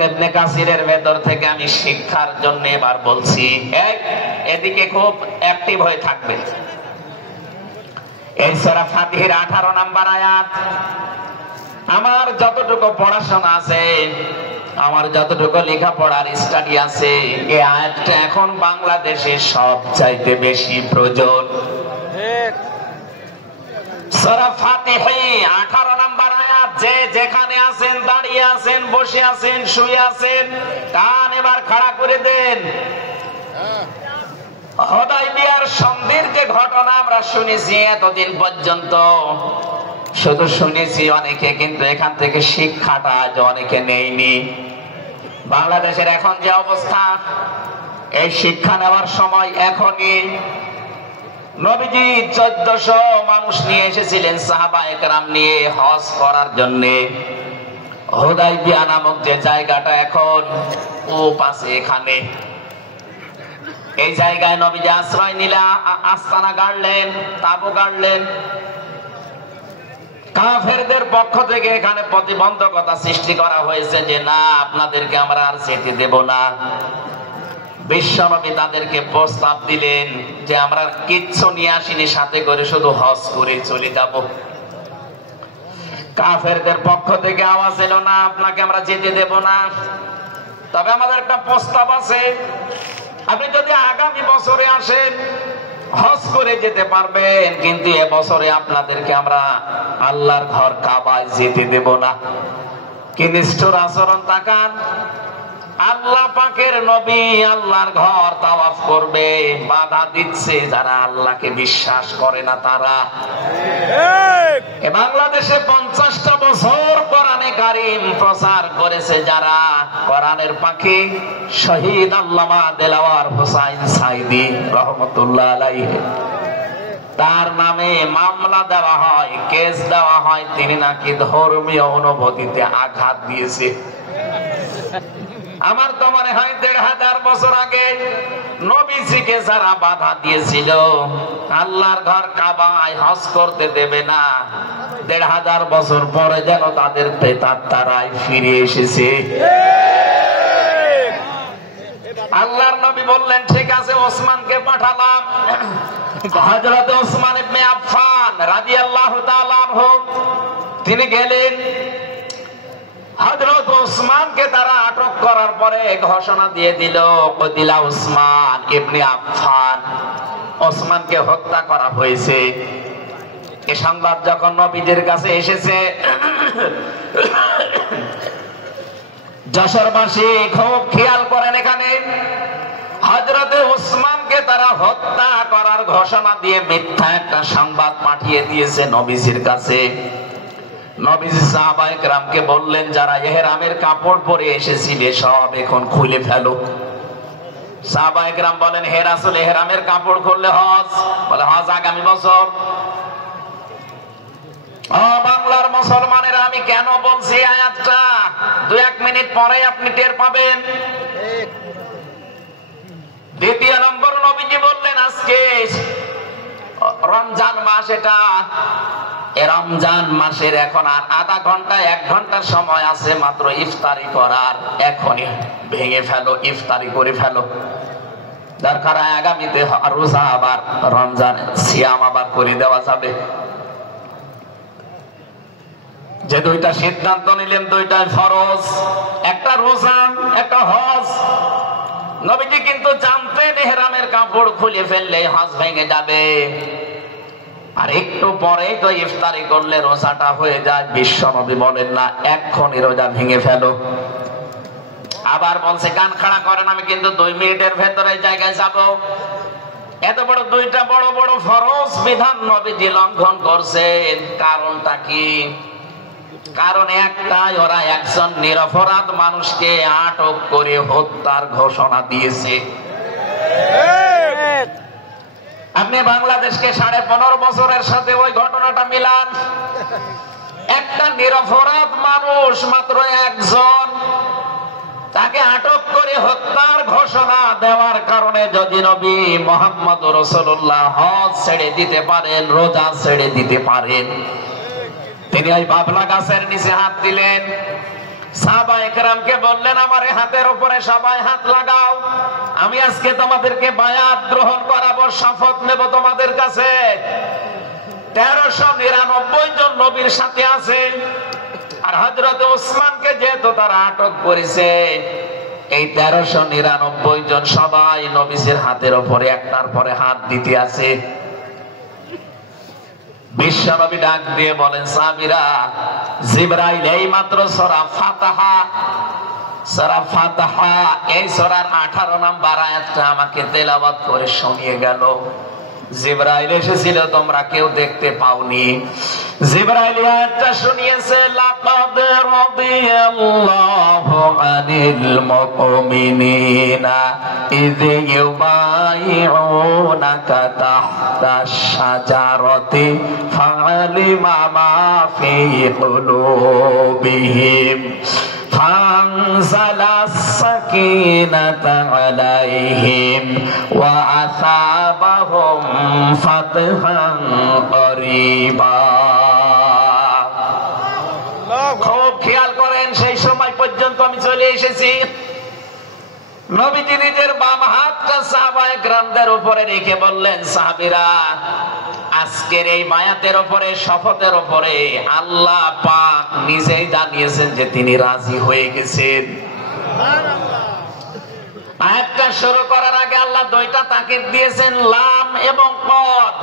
ইবনে কাসিরের ভেতর থেকে আমি শিক্ষার জন্য এবার বলছি, এদিকে খুব অ্যাক্টিভ হয়ে থাকবে। এই সূরা ফাতিহার 18 নাম্বার আয়াত। আমার যতটুকু পড়াশোনা আছে, আমার যতটুকু লেখাপড়ার স্টাডি আছে, এই আয়াতটা এখন বাংলাদেশে সবচাইতে বেশি প্রয়োজন। সূরা ফাতিহা 18 নাম্বার আয়াত। যে যেখানে আছেন, দাঁড়িয়ে আছেন, বসে আছেন, শুয়ে আছেন, কান এবার খাড়া করে দেন। হুদায়বিয়ার সন্ধির যে ঘটনা আমরা শুনেছি এতদিন পর্যন্ত, শুধু শুনেছি অনেকে, কিন্তু এখান থেকে শিক্ষাটা আজ অনেকে নেয়নি। বাংলাদেশের এখন যে অবস্থা, এই শিক্ষা নেওয়ার সময় এখনই। নবীজি 1400 মানুষ নিয়ে এসেছিলেন সাহাবায়ে কেরাম নিয়ে হজ করার জন্য। হুদায়বিয়া নামক যে জায়গাটা এখন ও পাশে, এখানে এই জায়গায় নবীজি আশ্রয় নিলে আস্তানা গাড়লেন, তাবু গাড়লেন। কাফেরদের পক্ষ থেকে এখানে প্রতিবন্ধকতা সৃষ্টি করা হয়েছে যে না, আপনাদেরকে আমরা আর যেতে দেব না। বিশ্বনবী তাদেরকে প্রস্তাব দিলেন যে আমরা কিচ্ছু নিয়ে আসিনি, সাথে করে শুধু হজ করে চলে যাব। কাফেরদের পক্ষ থেকে আওয়াজ এলো, না, আপনাকে আমরা যেতে দেব না, তবে আমাদের একটা প্রস্তাব আছে। আপনি যদি আগামী বছরে আসেন হজ করে যেতে পারবেন, কিন্তু এবছরে আপনাদেরকে আমরা আল্লাহর ঘর কাবায় যেতে দেব না। কি নিষ্ঠুর আচরণ তাকান! আল্লাহ পাকের নবী আল্লাহর ঘর তাওয়াফ করবে, বাধা দিচ্ছে যারা আল্লাহকে বিশ্বাস করে না তারা। বাংলাদেশে 50টা বছর কোরআনে কারীম প্রচার করেছে যারা, কোরআনের পাখি শহীদ আল্লামা দেলাওয়ার হোসাইন সাইদি রহমতুল্লাহ আলাইহি, তার নামে মামলা দেওয়া হয়, কেস দেওয়া হয়, তিনি নাকি ধর্মীয় অনুভূতিতে আঘাত দিয়েছে। আমার তো মনে হয় 1500 বছর আগে নবীজিকে যারা বাধা দিয়েছিল আল্লাহর ঘর কাবায় হজ করতে দেবে না, 1500 বছর পরে যেন তাদের প্রেতাত্মারাই ফিরে এসেছে। আল্লাহর নবী বললেন, ঠিক আছে, ওসমানকে পাঠালাম। হযরত ওসমান ইবনে আফফান রাদিয়াল্লাহু তাআলা আনহু তিনি গেলেন। হযরত ওসমানকে তারা আটক করার পরে ঘোষণা দিয়ে দিল, কতিলা ওসমান ইবনে আফফান, ওসমানকে হত্যা করা হয়েছে। এই সংবাদ যখন নবীজির কাছে এসেছে, যশোরবাসী খুব খেয়াল করেন, এখানে হযরতে ওসমানকে তারা হত্যা করার ঘোষণা দিয়ে মিথ্যা একটা সংবাদ পাঠিয়ে দিয়েছে নবীজির কাছে। নবীজি সাহাবায়ে কেরামকে বললেন, যারা ইহরামের কাপড় পরে এসেছিলে সব এখন খুলে ফেলো। সাহাবায়ে কেরাম বলেন, হে রাসূল, ইহরামের কাপড় খুললে হজ? বলে, হজ আগামী বছর। বাংলার মুসলমানেরা, আমি কেন বলছি আয়াতটা 2-1 মিনিট পরে আপনি টের পাবেন। দ্বিতীয় নম্বর, নবীজি বললেন আজকে রমজান মাস, এটা রমজান মাসের এখন আর আধা ঘন্টা 1 ঘন্টার সময় আছে মাত্র ইফতারি করার, এখনই ভেঙে ফেলো, ইফতারি করে ফেলো। দরকার আগামীতে রোজা আবার রমজান সিয়াম আবার করে দেওয়া যাবে। যে দুইটা সিদ্ধান্ত নিলেন, দুইটাই ফরজ, একটা রোজা, একটা হজ। নবীজি কিন্তু জানতেন ইহরামের কাপড় খুলে ফেললে হজ ভেঙে যাবে, আর একটু পরে তো ইফতারি করলে রোজাটা হয়ে যায়। বিশ্ব নবী বলেন না, এক্ষুনি রোজা ভেঙে ফেলো। আবার বলছে, কান খাড়া করেন, আমি কিন্তু 2 মিনিটের ভেতরে জায়গায় যাব। এত বড় দুইটা বড় বড় ফরজ বিধান নবীজি লঙ্ঘন করছেন, কারণটা কি? কারণ একটাই, ওরা একজন নিরপরাধ মানুষকে আটক করে হত্যার ঘোষণা দিয়েছে। আপনি বাংলাদেশকে 15.5 বছরের সাথে ওই ঘটনাটা মিলান। একটা নিরপরাধ মানুষ, মাত্র একজন, তাকে আটক করে হত্যার ঘোষণা দেওয়ার কারণে যদি নবী মুহাম্মদ রাসূলুল্লাহ হজ ছেড়ে দিতে পারেন, রোজা ছেড়ে দিতে পারেন, তিনি ওই বাবলা গাছের নিচে হাত দিলেন। সাহাবায়ে কেরামকে বললেন, আমার হাতের উপরে সবাই হাত লাগাও, আমি আজকে তোমাদেরকে বায়াত গ্রহণ করাবো, শপথ নেব তোমাদের কাছে। 1399 জন নবীর সাথে আছে। আর হযরত ওসমানকে যেহেতু তারা আটক করেছে, এই 1399 জন সবাই নবীর হাতের উপরে একটার পরে হাত দিতে আছে। বিশ্বনবী ডাক দিয়ে বলেন, সাহাবীরা, জিবরাইল এই মাত্র সূরা ফাতিহা এই সূরার 18 নম্বর আয়াতটা আমাকে তেলাওয়াত করে শুনিয়ে গেল। জিবরাইল এসেছিল, তোমরা কেউ দেখতে পাওনি। জিবরাইল আয়াতটা শুনিয়েছে, লাকাদ রাদিয়াল্লাহু আনিল মুমিনিনা ইয ইউবাইউনাকা তাহতাশ শাজারাতি ফাআলিমা মা ফি কুলুবিহিম ফানজালাস সাকিনাতা আলাইহিম ওয়া আসাবাহুম ফাতহান করিবা। খুব খেয়াল করেন, সেই সময় পর্যন্ত আমি চলে এসেছি। নবীজি নিজের বাম হাতটা সাহাবায়ে কেরামদের উপরে রেখে বললেন, সাহাবীরা, আজকের এই বায়াতের উপরে, শপথের উপরে আল্লাহ পাক নিজেই জানিয়েছেন যে তিনি রাজি হয়ে গেছেন। আয়াতটা শুরু করার আগে আল্লাহ দুইটা তাকিদ দিয়েছেন, লাম এবং কদ।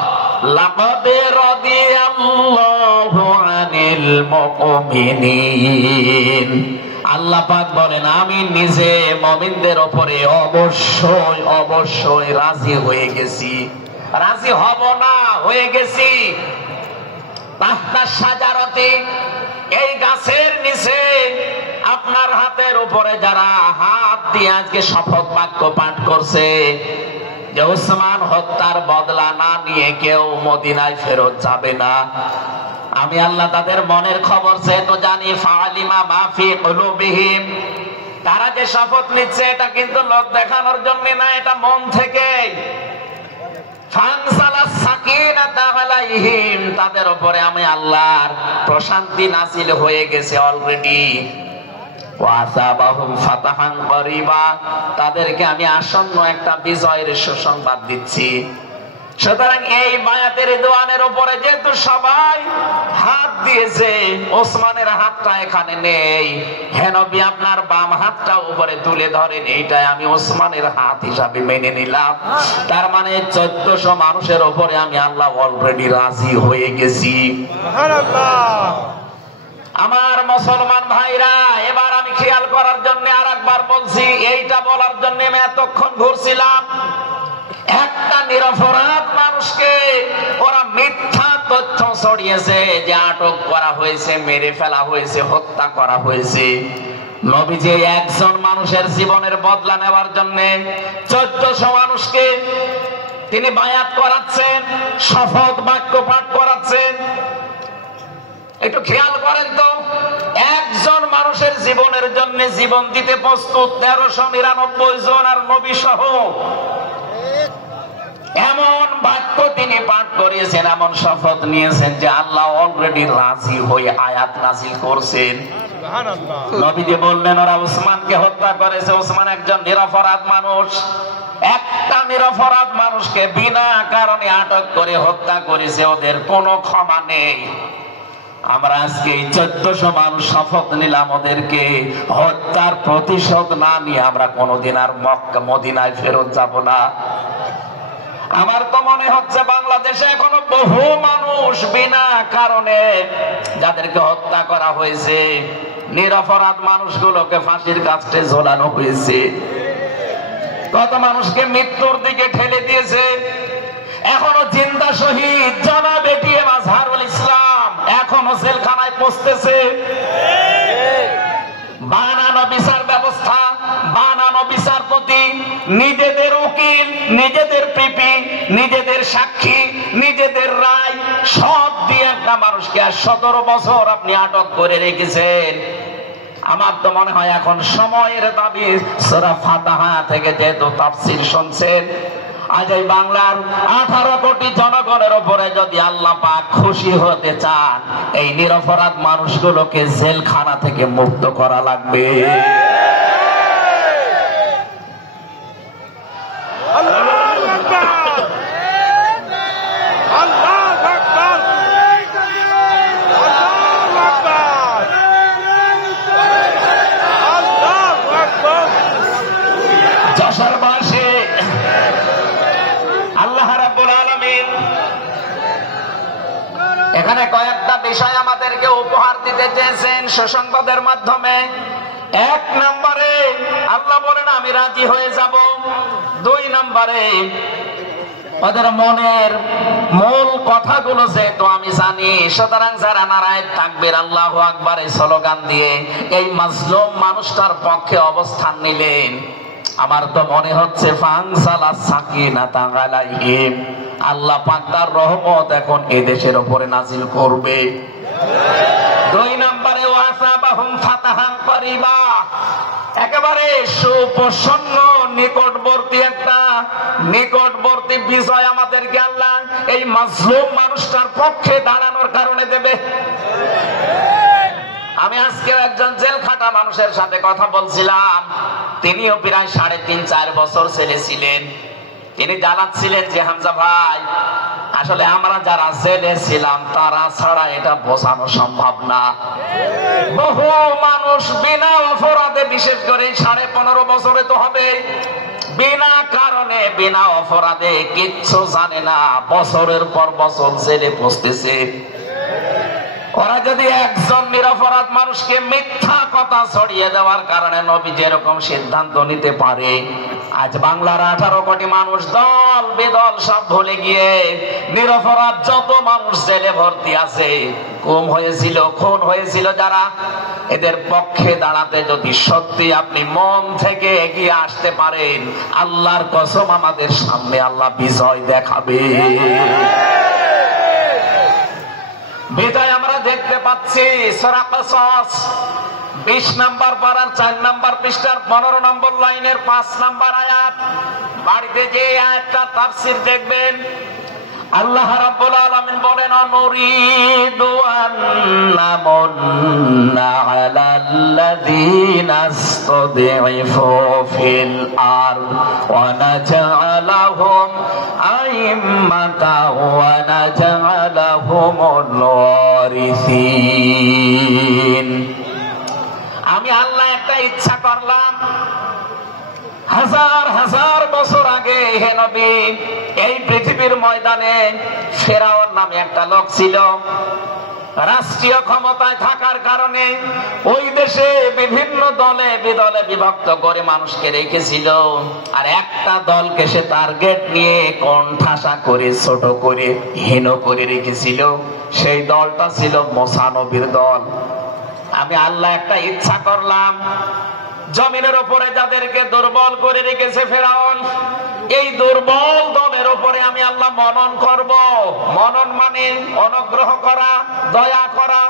লাকাদ রাদিয়াল্লাহু আনিল মুমিনিন। আল্লাহ পাক বলেন, আমি নিজে মুমিনদের উপরে অবশ্যই অবশ্যই রাজি হয়ে গেছি। রাজি হব না, হয়ে গেছি। তাহতা সাজারতে, এই গাছের নিচে আপনার হাতের উপরে যারা হাত দিয়ে আজকে শপথ বাক্য পাঠ করছে যে ওসমান হত্যার বদলা না নিয়ে কেউ মদিনায় ফেরত যাবে না, আমি আল্লাহ তাদের মনের খবর তো জানি। ফালিমা মাফি কুলুবিহিম, তারা যে শপথ নিচ্ছে এটা কিন্তু লোক দেখানোর জন্য না, এটা মন থেকে। তাদের উপরে আমি আল্লাহর প্রশান্তি নাযিল হয়ে গেছে অলরেডি। তাদেরকে আমি আসন্ন একটা বিজয়ের সুসংবাদ দিচ্ছি। সুতরাং এই বায়াতের দোয়ানের উপরে যেহেতু সবাই হাত দিয়েছে, ওসমানের হাতটা এখানে নেই, হে নবী আপনার বাম হাতটা উপরে তুলে ধরেন, এইটাই আমি ওসমানের হাত হিসাবে মেনে নিলাম। তার মানে 1400 মানুষের উপরে আমি আল্লাহ অলরেডি রাজি হয়ে গেছি। আমার মুসলমান ভাইরা, এবার আমি খেয়াল করার জন্য আর একবার বলছি, এইটা বলার জন্য আমি এতক্ষণ ঘুরছিলাম। একটা নিরপরাধ মানুষকে ওরা মিথ্যা তথ্য ছড়িয়েছে যে আটক করা হয়েছে, মেরে ফেলা হয়েছে, হত্যা করা হয়েছে। নবীজি একজন মানুষের জীবনের বদলা নেওয়ার জন্য 1400 মানুষকে তিনি বায়াত করাচ্ছেন, শপথ বাক্য পাঠ করাচ্ছেন। একটু খেয়াল করেন তো, একজন মানুষের জীবনের জন্য জীবন দিতে প্রস্তুত 1399 জন, আর নবী সহ। এমন বাক্য তিনি পাঠ করিয়েছেন, এমন শপথ নিয়েছেন যে আল্লাহ অলরেডি রাজি হয়ে আয়াত নাযিল করছেন। নবীজি বললেন ওরা ওসমানকে হত্যা করেছে, ওসমান একজন নিরপরাধ মানুষ। একটা নিরপরাধ মানুষকে বিনা কারণে আটক করে হত্যা করেছে, ওদের কোনো ক্ষমা নেই। আমরা আজকে এই 1400 মানুষ শপথ নিলাম, ওদেরকে হত্যার প্রতিশোধ না নিয়ে আমরা কোনোদিন আর মক্কা মদিনায় ফেরত যাব না। আমার তো মনে হচ্ছে বাংলাদেশে এখনো বহু মানুষ বিনা কারণে যাদেরকে হত্যা করা হয়েছে, নিরপরাধ মানুষগুলোকে ফাঁসির কাস্টে ঝোলানো হয়েছে, কত মানুষকে মৃত্যুর দিকে ঠেলে দিয়েছে। এখনো জিন্দা শহীদ জনাব এটিএম আজহারুল ইসলাম এখনো জেলখানায় পচতেছে। বানানো বিচার ব্যবস্থা, বানানো বিচারপতি, নিজেদের উকিল, নিজেদের পিপি, নিজেদের সাক্ষী, নিজেদের রায় সব দিয়ে একটা মানুষকে 17 বছর আপনি আটক করে রেখেছেন। আমার তো মনে হয় এখন সময়ের দাবি। সূরা ফাতিহা থেকে যেহেতু তাফসীর শুনছেন, আজ এই বাংলার 18 কোটি জনগণের উপরে যদি আল্লাহ পাক খুশি হতে চান, এই নিরপরাধ মানুষগুলোকে জেলখানা থেকে মুক্ত করা লাগবে। এখানে কয়েকটা বিষয় আমাদেরকে উপহার দিতে চেয়েছেন সুসংবাদের মাধ্যমে। 1 নম্বরে আল্লাহ বলেন আমি রাজি হয়ে যাব। 2 নম্বরে ওদের মনের মূল কথাগুলো যেহেতু আমি জানি, সুতরাং যারা নারায়ে তাকবীর আল্লাহু আকবার এই স্লোগান দিয়ে এই মাজলুম মানুষটার পক্ষে অবস্থান নিলেন, আমার তো মনে হচ্ছে ফানসালা সাকিনাতা আলাইহিম, আল্লাহ পাক তার রহমত এখন এই দেশের উপরে নাযিল করবে। 2 নম্বরে ওয়াসাবা লাহুম ফাতাহান করিবা, একেবারে সুপ্রসন্ন নিকটবর্তী একটা নিকটবর্তী বিজয় আমাদেরকে আল্লাহ এই মাজলুম মানুষটার পক্ষে দাঁড়ানোর কারণে দেবে। আমি আজকে একজন জেল খাটা মানুষের সাথে কথা বলছিলাম, তিনিও প্রায় 3.5-4 বছর ছেলে ছিলেন। তিনি জানাচ্ছিলেন যে হামজা ভাই, আসলে আমরা যারা জেলে ছিলাম তারা ছাড়া এটা বোঝানো সম্ভব না। বহু মানুষ বিনা অপরাধে, বিশেষ করে 15.5 বছরে তো হবে, বিনা কারণে বিনা অপরাধে কিচ্ছু জানে না, বছরের পর বছর জেলে পৌঁছতেছে। ওরা যদি একজন নিরপরাধ মানুষকে মিথ্যা কথা ছড়িয়ে দেওয়ার কারণে নবী যেরকম সিদ্ধান্ত নিতে পারে, আজ বাংলার 18 কোটি মানুষ দল বেদল সব ভুলে গিয়ে নিরপরাধ যত মানুষ জেলে ভর্তি আছে, গুম হয়েছিল, খুন হয়েছিল যারা, এদের পক্ষে দাঁড়াতে যদি সত্যি আপনি মন থেকে এগিয়ে আসতে পারেন, আল্লাহর কসম আমাদের সামনে আল্লাহ বিজয় দেখাবে। বিজয় আমরা দেখতে পাচ্ছি সূরা কসস 20 নম্বর পারার 4 নম্বর পৃষ্ঠার 15 নম্বর লাইনের 5 নম্বর আয়াত। বাড়িতে যে আয়াতটা তাফসীর দেখবেন, আল্লাহ রাব্বুল আলামিন বলেন, নুরিদু আন্নামুন্না আলাল্লাযীনা ইসতাদঈফু ফিল আরদ ওয়া নাজআলাহুম আইম্মাতাও ওয়া নাজআলাহুমুল ওয়ারিসিন। আমি আল্লাহ একটা ইচ্ছা করলাম, হাজার হাজার বছর আগে হে নবী, এই পৃথিবীর ময়দানে ফেরাউন নামে একটা লোক ছিল। রাষ্ট্রীয় ক্ষমতায় থাকার কারণে ওই দেশে বিভিন্ন দলে বিদলে বিভক্ত করে মানুষকে রেখেছিল, আর একটা দলকে সে টার্গেট নিয়ে কোণঠাসা করে, ছোট করে, হীন করে রেখেছিল। সেই দলটা ছিল মুসা নবীর দল। আমি আল্লাহ একটা ইচ্ছা করলাম, জমিনের উপরে যাদেরকে দুর্বল করে রেখেছে ফেরাউন, এই দুর্বল দলের উপরে আমি আল্লাহ মনন করব। মনন মানে অনুগ্রহ করা, দয়া করা।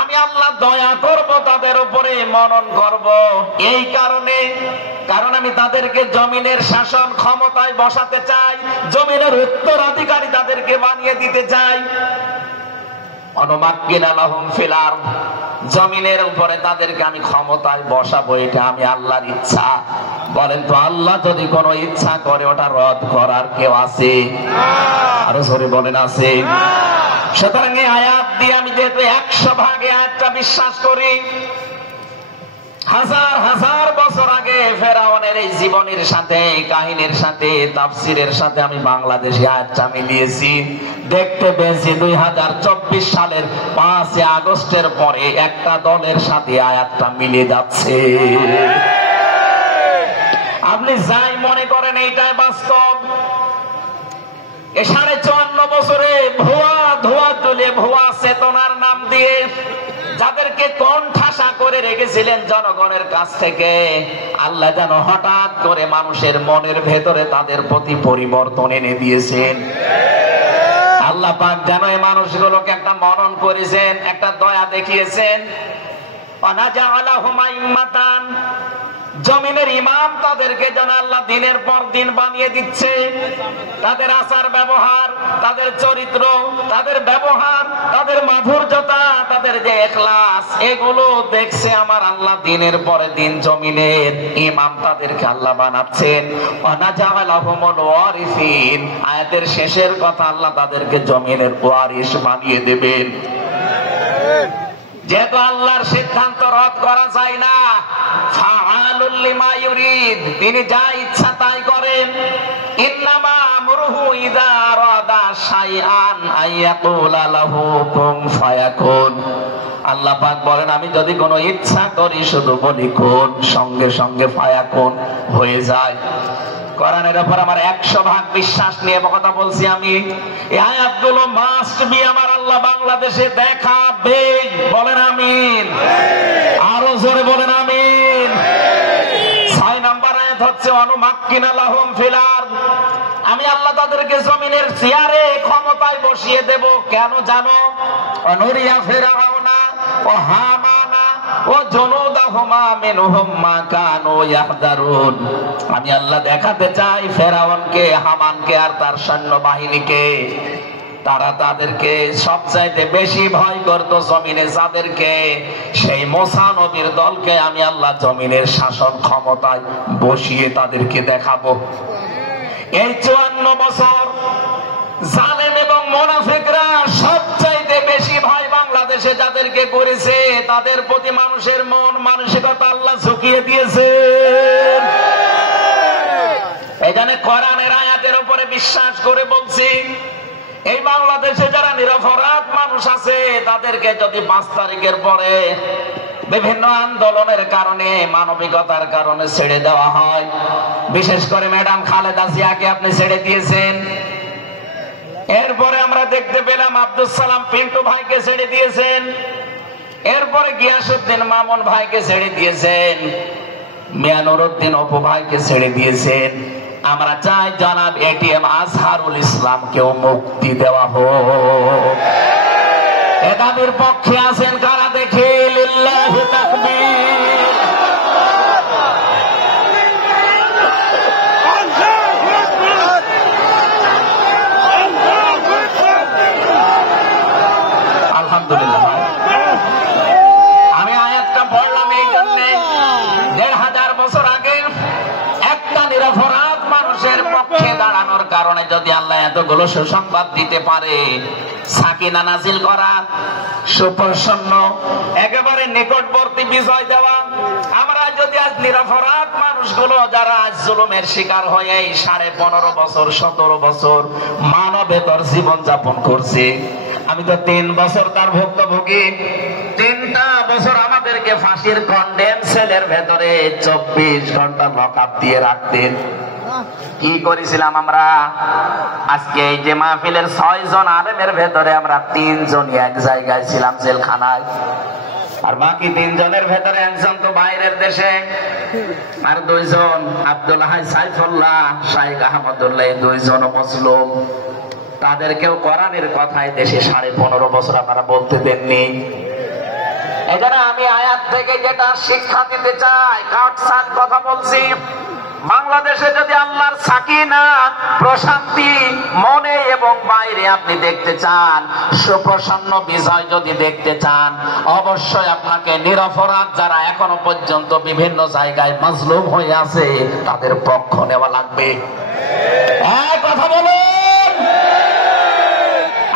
আমি আল্লাহ দয়া করব তাদের উপরে, মনন করব। এই কারণে, কারণ আমি তাদেরকে জমিনের শাসন ক্ষমতায় বসাতে চাই, জমিনের উত্তরাধিকারী তাদেরকে বানিয়ে দিতে চাই। অনুমাক্কিনা লাহুম ফিল আরদ, জমিনের উপরে তাদেরকে আমি ক্ষমতায় বসাবো, এটা আমি আল্লাহর ইচ্ছা। বলেন তো, আল্লাহ যদি কোনো ইচ্ছা করে ওটা রদ করার কেউ আছে? আরো জোরে বলেন, আছে? সুতরাং এই আয়াত দিয়ে আমি যেহেতু 100 ভাগে আয়াতটা বিশ্বাস করি, হাজার হাজার বছর আগে ফেরাউনের এই জীবনের সাথে, কাহিনীর সাথে, তাফসীরের সাথে আমি বাংলাদেশি আয়াতটা মিলিয়েছি। দেখতে পেয়েছি 2024 সালের 5 আগস্টের পরে একটা দলের সাথে আয়াতটা মিলে যাচ্ছে। আপনি যাই মনে করেন এইটাই বাস্তব। 54 বছরে ভুয়া ধোয়া তুলে, ভুয়া চেতনার নাম দিয়ে যাদেরকে কোণঠাসা করে রেখেছিলেন জনগণের কাছ থেকে, আল্লাহ যেন হঠাৎ করে মানুষের মনের ভেতরে তাদের প্রতি পরিবর্তন এনে দিয়েছেন। আল্লাহ পাক যেন এই মানুষগুলোকে একটা মনন করেছেন, একটা দয়া দেখিয়েছেন। জমিনের ইমাম তাদেরকে যেন আল্লাহ দিনের পর দিন বানিয়ে দিচ্ছে। তাদের আচার ব্যবহার, তাদের চরিত্র, তাদের ব্যবহার, তাদের মাধুর্যতা, তাদের যে ইখলাস, এগুলো দেখছে আমার আল্লাহ দিনের পরে দিন জমিনের ইমাম তাদেরকে আল্লাহ বানাচ্ছেন। ওয়ানাজালাহুমুল ওয়ারিসিন, আয়াতের শেষের কথা, আল্লাহ তাদেরকে জমিনের ওয়ারিস বানিয়ে দেবেন। যেহেতু আল্লাহর সিদ্ধান্ত রদ করা যায় না, ফাআলুল লিমা ইউরিদ, তিনি যা ইচ্ছা তাই করেন। ইন্নামা আমরুহু ইযা আরাদা শাইআন আইয়াকুলা লাহু কুন ফায়াকুন। আল্লাহ পাক বলেন, আমি যদি কোনো ইচ্ছা করি শুধু বলি কুন, সঙ্গে সঙ্গে ফায়াকুন হয়ে যায়। কোরআনের উপর আমার 100 ভাগ বিশ্বাস নিয়ে কথা বলছি আমি। এই আয়াতগুলো মাস্ট বি আমার আল্লাহ বাংলাদেশে দেখাবে। বলেন আমিন। আরো জোরে বলেন আমিন। 6 নম্বর আয়াত হচ্ছে অনুমাক্কিনা লাহুম ফিল আরদ, আমি আল্লাহ তাদেরকে জমিনের চেয়ারে ক্ষমতায় বসিয়ে দেব। কেন জানো? অনুরিয়া ফিরআউনা ও হামানা ওয়া জুনুদাহুমা মিনহুম মা কানু ইয়াহদারুন। আমি আল্লাহ দেখাতে চাই ফেরাউনকে, হামানকে আর তার সৈন্যবাহিনীকে, তারা তাদেরকে সবচাইতে বেশি ভয় করত জমিনে যাদেরকে, সেই মুসা নবীর দলকে আমি আল্লাহ জমিনের শাসন ক্ষমতায় বসিয়ে তাদেরকে দেখাবো। এই 54 বছর জালেম এবং মুনাফিকরা সবচাইতে বেশি ভয় বাংলাদেশে যাদেরকে করেছে, তাদের প্রতি মানুষের মন মানসিকতা আল্লাহ ঝুঁকিয়ে দিয়েছে। এখানে কোরআনের আয়াতের উপরে বিশ্বাস করে বলছি, এই বাংলাদেশে যারা নিরপরাধ মানুষ আছে তাদেরকে যদি 5 তারিখের পরে বিভিন্ন আন্দোলনের কারণে, মানবিকতার কারণে ছেড়ে দেওয়া হয়, বিশেষ করে ম্যাডাম খালেদা জিয়াকে আপনি ছেড়ে দিয়েছেন, এরপরে আমরা দেখতে পেলাম আব্দুল সালাম পিন্টু ভাইকে ছেড়ে দিয়েছেন, এরপরে গিয়াসউদ্দিন মামুন ভাইকে ছেড়ে দিয়েছেন, মিয়া নুরউদ্দিন অপু ভাইকে ছেড়ে দিয়েছেন, আমরা চাই জনাব এটিএম আজহারুল ইসলামকেও মুক্তি দেওয়া হোক। এ দাবির পক্ষে আছেন কারা দেখে? লিল্লাহি তাকবীর। আলহামদুলিল্লাহ। আমি আয়াতটা পড়লাম এই জন্যে, 1500 বছর আগে একটা নিরপরাধ মানুষের পক্ষে দাঁড়ানোর কারণে যদি আল্লাহ এতগুলো সুসংবাদ দিতে পারে, সাকিনা নাজিল করা, সুপ্রসন্ন একেবারে নিকটবর্তী বিজয় দেওয়া, আমরা যদি আজ নিরপরাধ মানুষগুলো যারা আজ জুলুমের শিকার হয়ে 15.5 বছর 17 বছর মানবেতর জীবন যাপন করছে, আমি তো 3 বছর তার ভুক্তভোগী। 3টা বছর আমাদেরকে ফাঁসির কন্ডেম সেলের ভেতরে 24 ঘন্টা লকআপ দিয়ে রাখতেন। কি করেছিলাম আমরা? আজকে এই যে মাহফিলের 6 জন আলেমের ভেতরে আমরা 3 জনই এক জায়গায় ছিলাম জেলখানায়, আর বাকি 3 জনের ভেতরে একজন তো বাইরের দেশে, আর 2 জন আব্দুল হাই সাইফুল্লাহ, শাইখ আহমদুল্লাহ, 2 জন মুসলিম। তাদেরকেও কোরআনের কথায় দেশে 15.5 বছর আপনারা বলতে দেননি। এখানে আমি আয়াত থেকে যেটা শিক্ষা দিতে চাই, কাটছাট কথা বলছি, বাংলাদেশে যদি আল্লাহর সাকিনা প্রশান্তি মনে এবং বাইরে আপনি দেখতে চান, সুপ্রসন্ন বিজয় যদি দেখতে চান, অবশ্যই আপনাকে নিরপরাধ যারা এখনো পর্যন্ত বিভিন্ন জায়গায় মাজলুম হয়ে আছে তাদের পক্ষ নেওয়া লাগবে। কথা বলুন।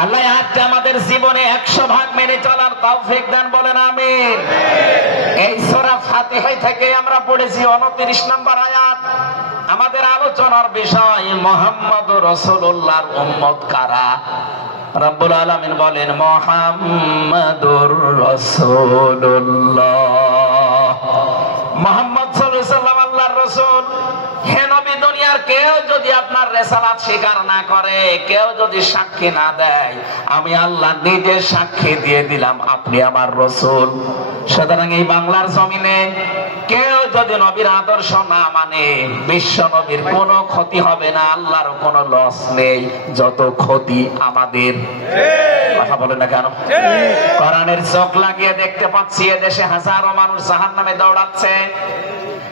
আল্লাহ আজকে আমাদের জীবনে 100 ভাগ মেনে চলার তৌফিক দান, বলেন আমিন। এই সূরা ফাতিহা থেকে আমরা পড়েছি 29 নম্বর আয়াত। আমাদের আলোচনার বিষয় মুহাম্মদুর রাসূলুল্লাহর উম্মত কারা। রব্বুল আলামিন বলেন মুহাম্মাদুর রাসূলুল্লাহ, মুহাম্মদ সাল্লাল্লাহু আলাইহি ওয়াসাল্লাম আল্লাহর রাসূল। হে নবী, দুনিয়ার কেউ যদি আপনার রিসালাত স্বীকার না করে, কেউ যদি সাক্ষী না দেয়, আমি আল্লাহ নিজে সাক্ষী দিয়ে দিলাম আপনি আমার রাসূল। সুতরাং এই বাংলার জমিনে কেউ যদি নবীর আদর্শ না মানে, বিশ্ব নবীর কোনো ক্ষতি হবে না, আল্লাহর কোনো লস নেই, যত ক্ষতি আমাদের। কথা বলে না কেন? কোরআনের চোখ লাগিয়ে দেখতে পাচ্ছি এদেশে হাজারো মানুষ জাহান্নামে দৌড়াচ্ছে,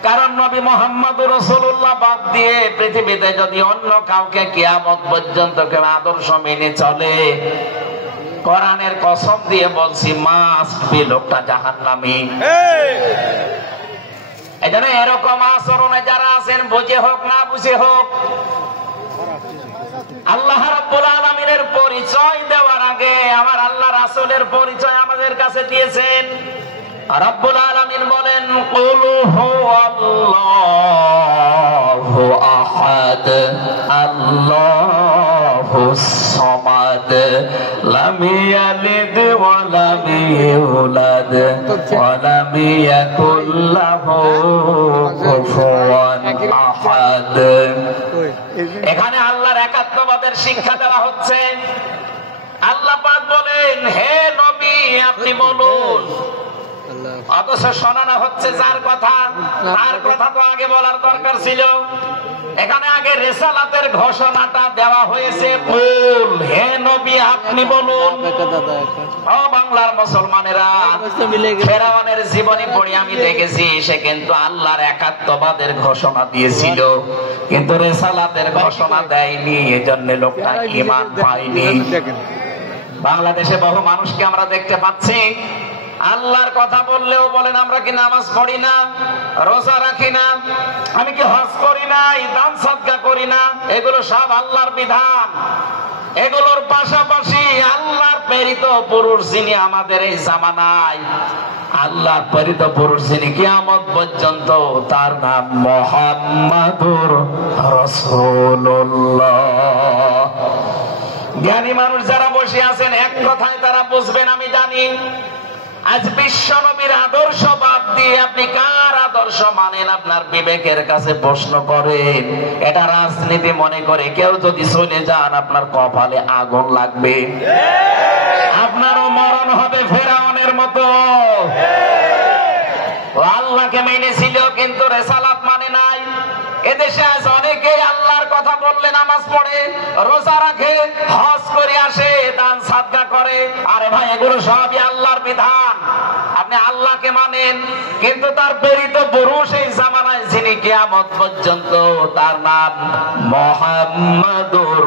কারণ নবী মুহাম্মদুর রাসূলুল্লাহ বাদ দিয়ে পৃথিবীতে যদি অন্য কাউকে কিয়ামত পর্যন্ত কেউ আদর্শ মেনে চলে, কোরআনের কসম দিয়ে বলছি মাস্ট বি লোকটা জাহান্নামী। এজন্য এরকম আচরণে যারা আছেন, বুঝে হোক না বুঝে হোক, আল্লাহ রাব্বুল আলামিনের পরিচয় দেওয়ার আগে আমার আল্লাহ রাসূলের পরিচয় আমাদের কাছে দিয়েছেন। রাব্বুল আলামিন বলেন কুল হুয়াল্লাহু আহাদ আল্লাহুস সামাদ লাম ইয়ালিদ ওয়া লাম ইউলাদ ওয়া লাম ইয়াকুল লাহু কুফুয়ান আহাদ। এখানে আল্লাহর একাত্মবাদের শিক্ষা দেওয়া হচ্ছে। আল্লাহ পাক বলেন হে নবী আপনি বলুন, অথচ শোনানো হচ্ছে যার কথা, তার কথা তো আগে বলার দরকার ছিল। এখানে আগে রিসালাতের ঘোষণাটা দেওয়া হয়েছে, কুল হে নবী নবী আপনি বলুন। ও বাংলার মুসলমানেরা, ফেরাউনের জীবনী পড়ে আমি দেখেছি সে কিন্তু আল্লাহর একাত্মবাদের ঘোষণা দিয়েছিল, কিন্তু রিসালাতের ঘোষণা দেয়নি, এজন্য লোকটা ঈমান পায়নি। বাংলাদেশে বহু মানুষকে আমরা দেখতে পাচ্ছি আল্লাহর কথা বললেও বলেন আমরা কি নামাজ পড়ি না, রোজা রাখি না, আমি কি হজ করি না, দান সাদকা করি না, এগুলো সব আল্লাহর বিধান। এগুলোর পাশাপাশি আল্লাহর প্রেরিত পুরুষ যিনি আমাদের এই জামানায়, আল্লাহর প্রেরিত পুরুষ যিনি কিয়ামত পর্যন্ত, তার নাম মুহাম্মাদুর রাসূলুল্লাহ। জ্ঞানী মানুষ যারা বসে আছেন এক কথায় তারা বুঝবেন আমি জানি। আজ বিশ্ব নবীর আদর্শ বাদ দিয়ে আপনি কার আদর্শ মানেন আপনার বিবেকের কাছে প্রশ্ন করেন। এটা রাজনীতি মনে করে কেউ যদি চলে যান আপনার কপালে আগুন লাগবে, আপনারও মরণ হবে ফেরাউনের মতো। আল্লাহকে মেনেছিল কিন্তু রিসালাত মানে নাই। এদেশে আজ অনেকেই আল্লাহর কথা বললে নামাজ পড়ে, রোজা রাখে, হজ করে আসে, দান সাদকা করে। আরে ভাই, এগুলো সবই আল্লাহর বিধান। আপনি আল্লাহকে মানেন, কিন্তু তার প্রেরিত পুরুষ এই জামানায় যিনি কিয়ামত পর্যন্ত, তার নাম মুহাম্মাদুর,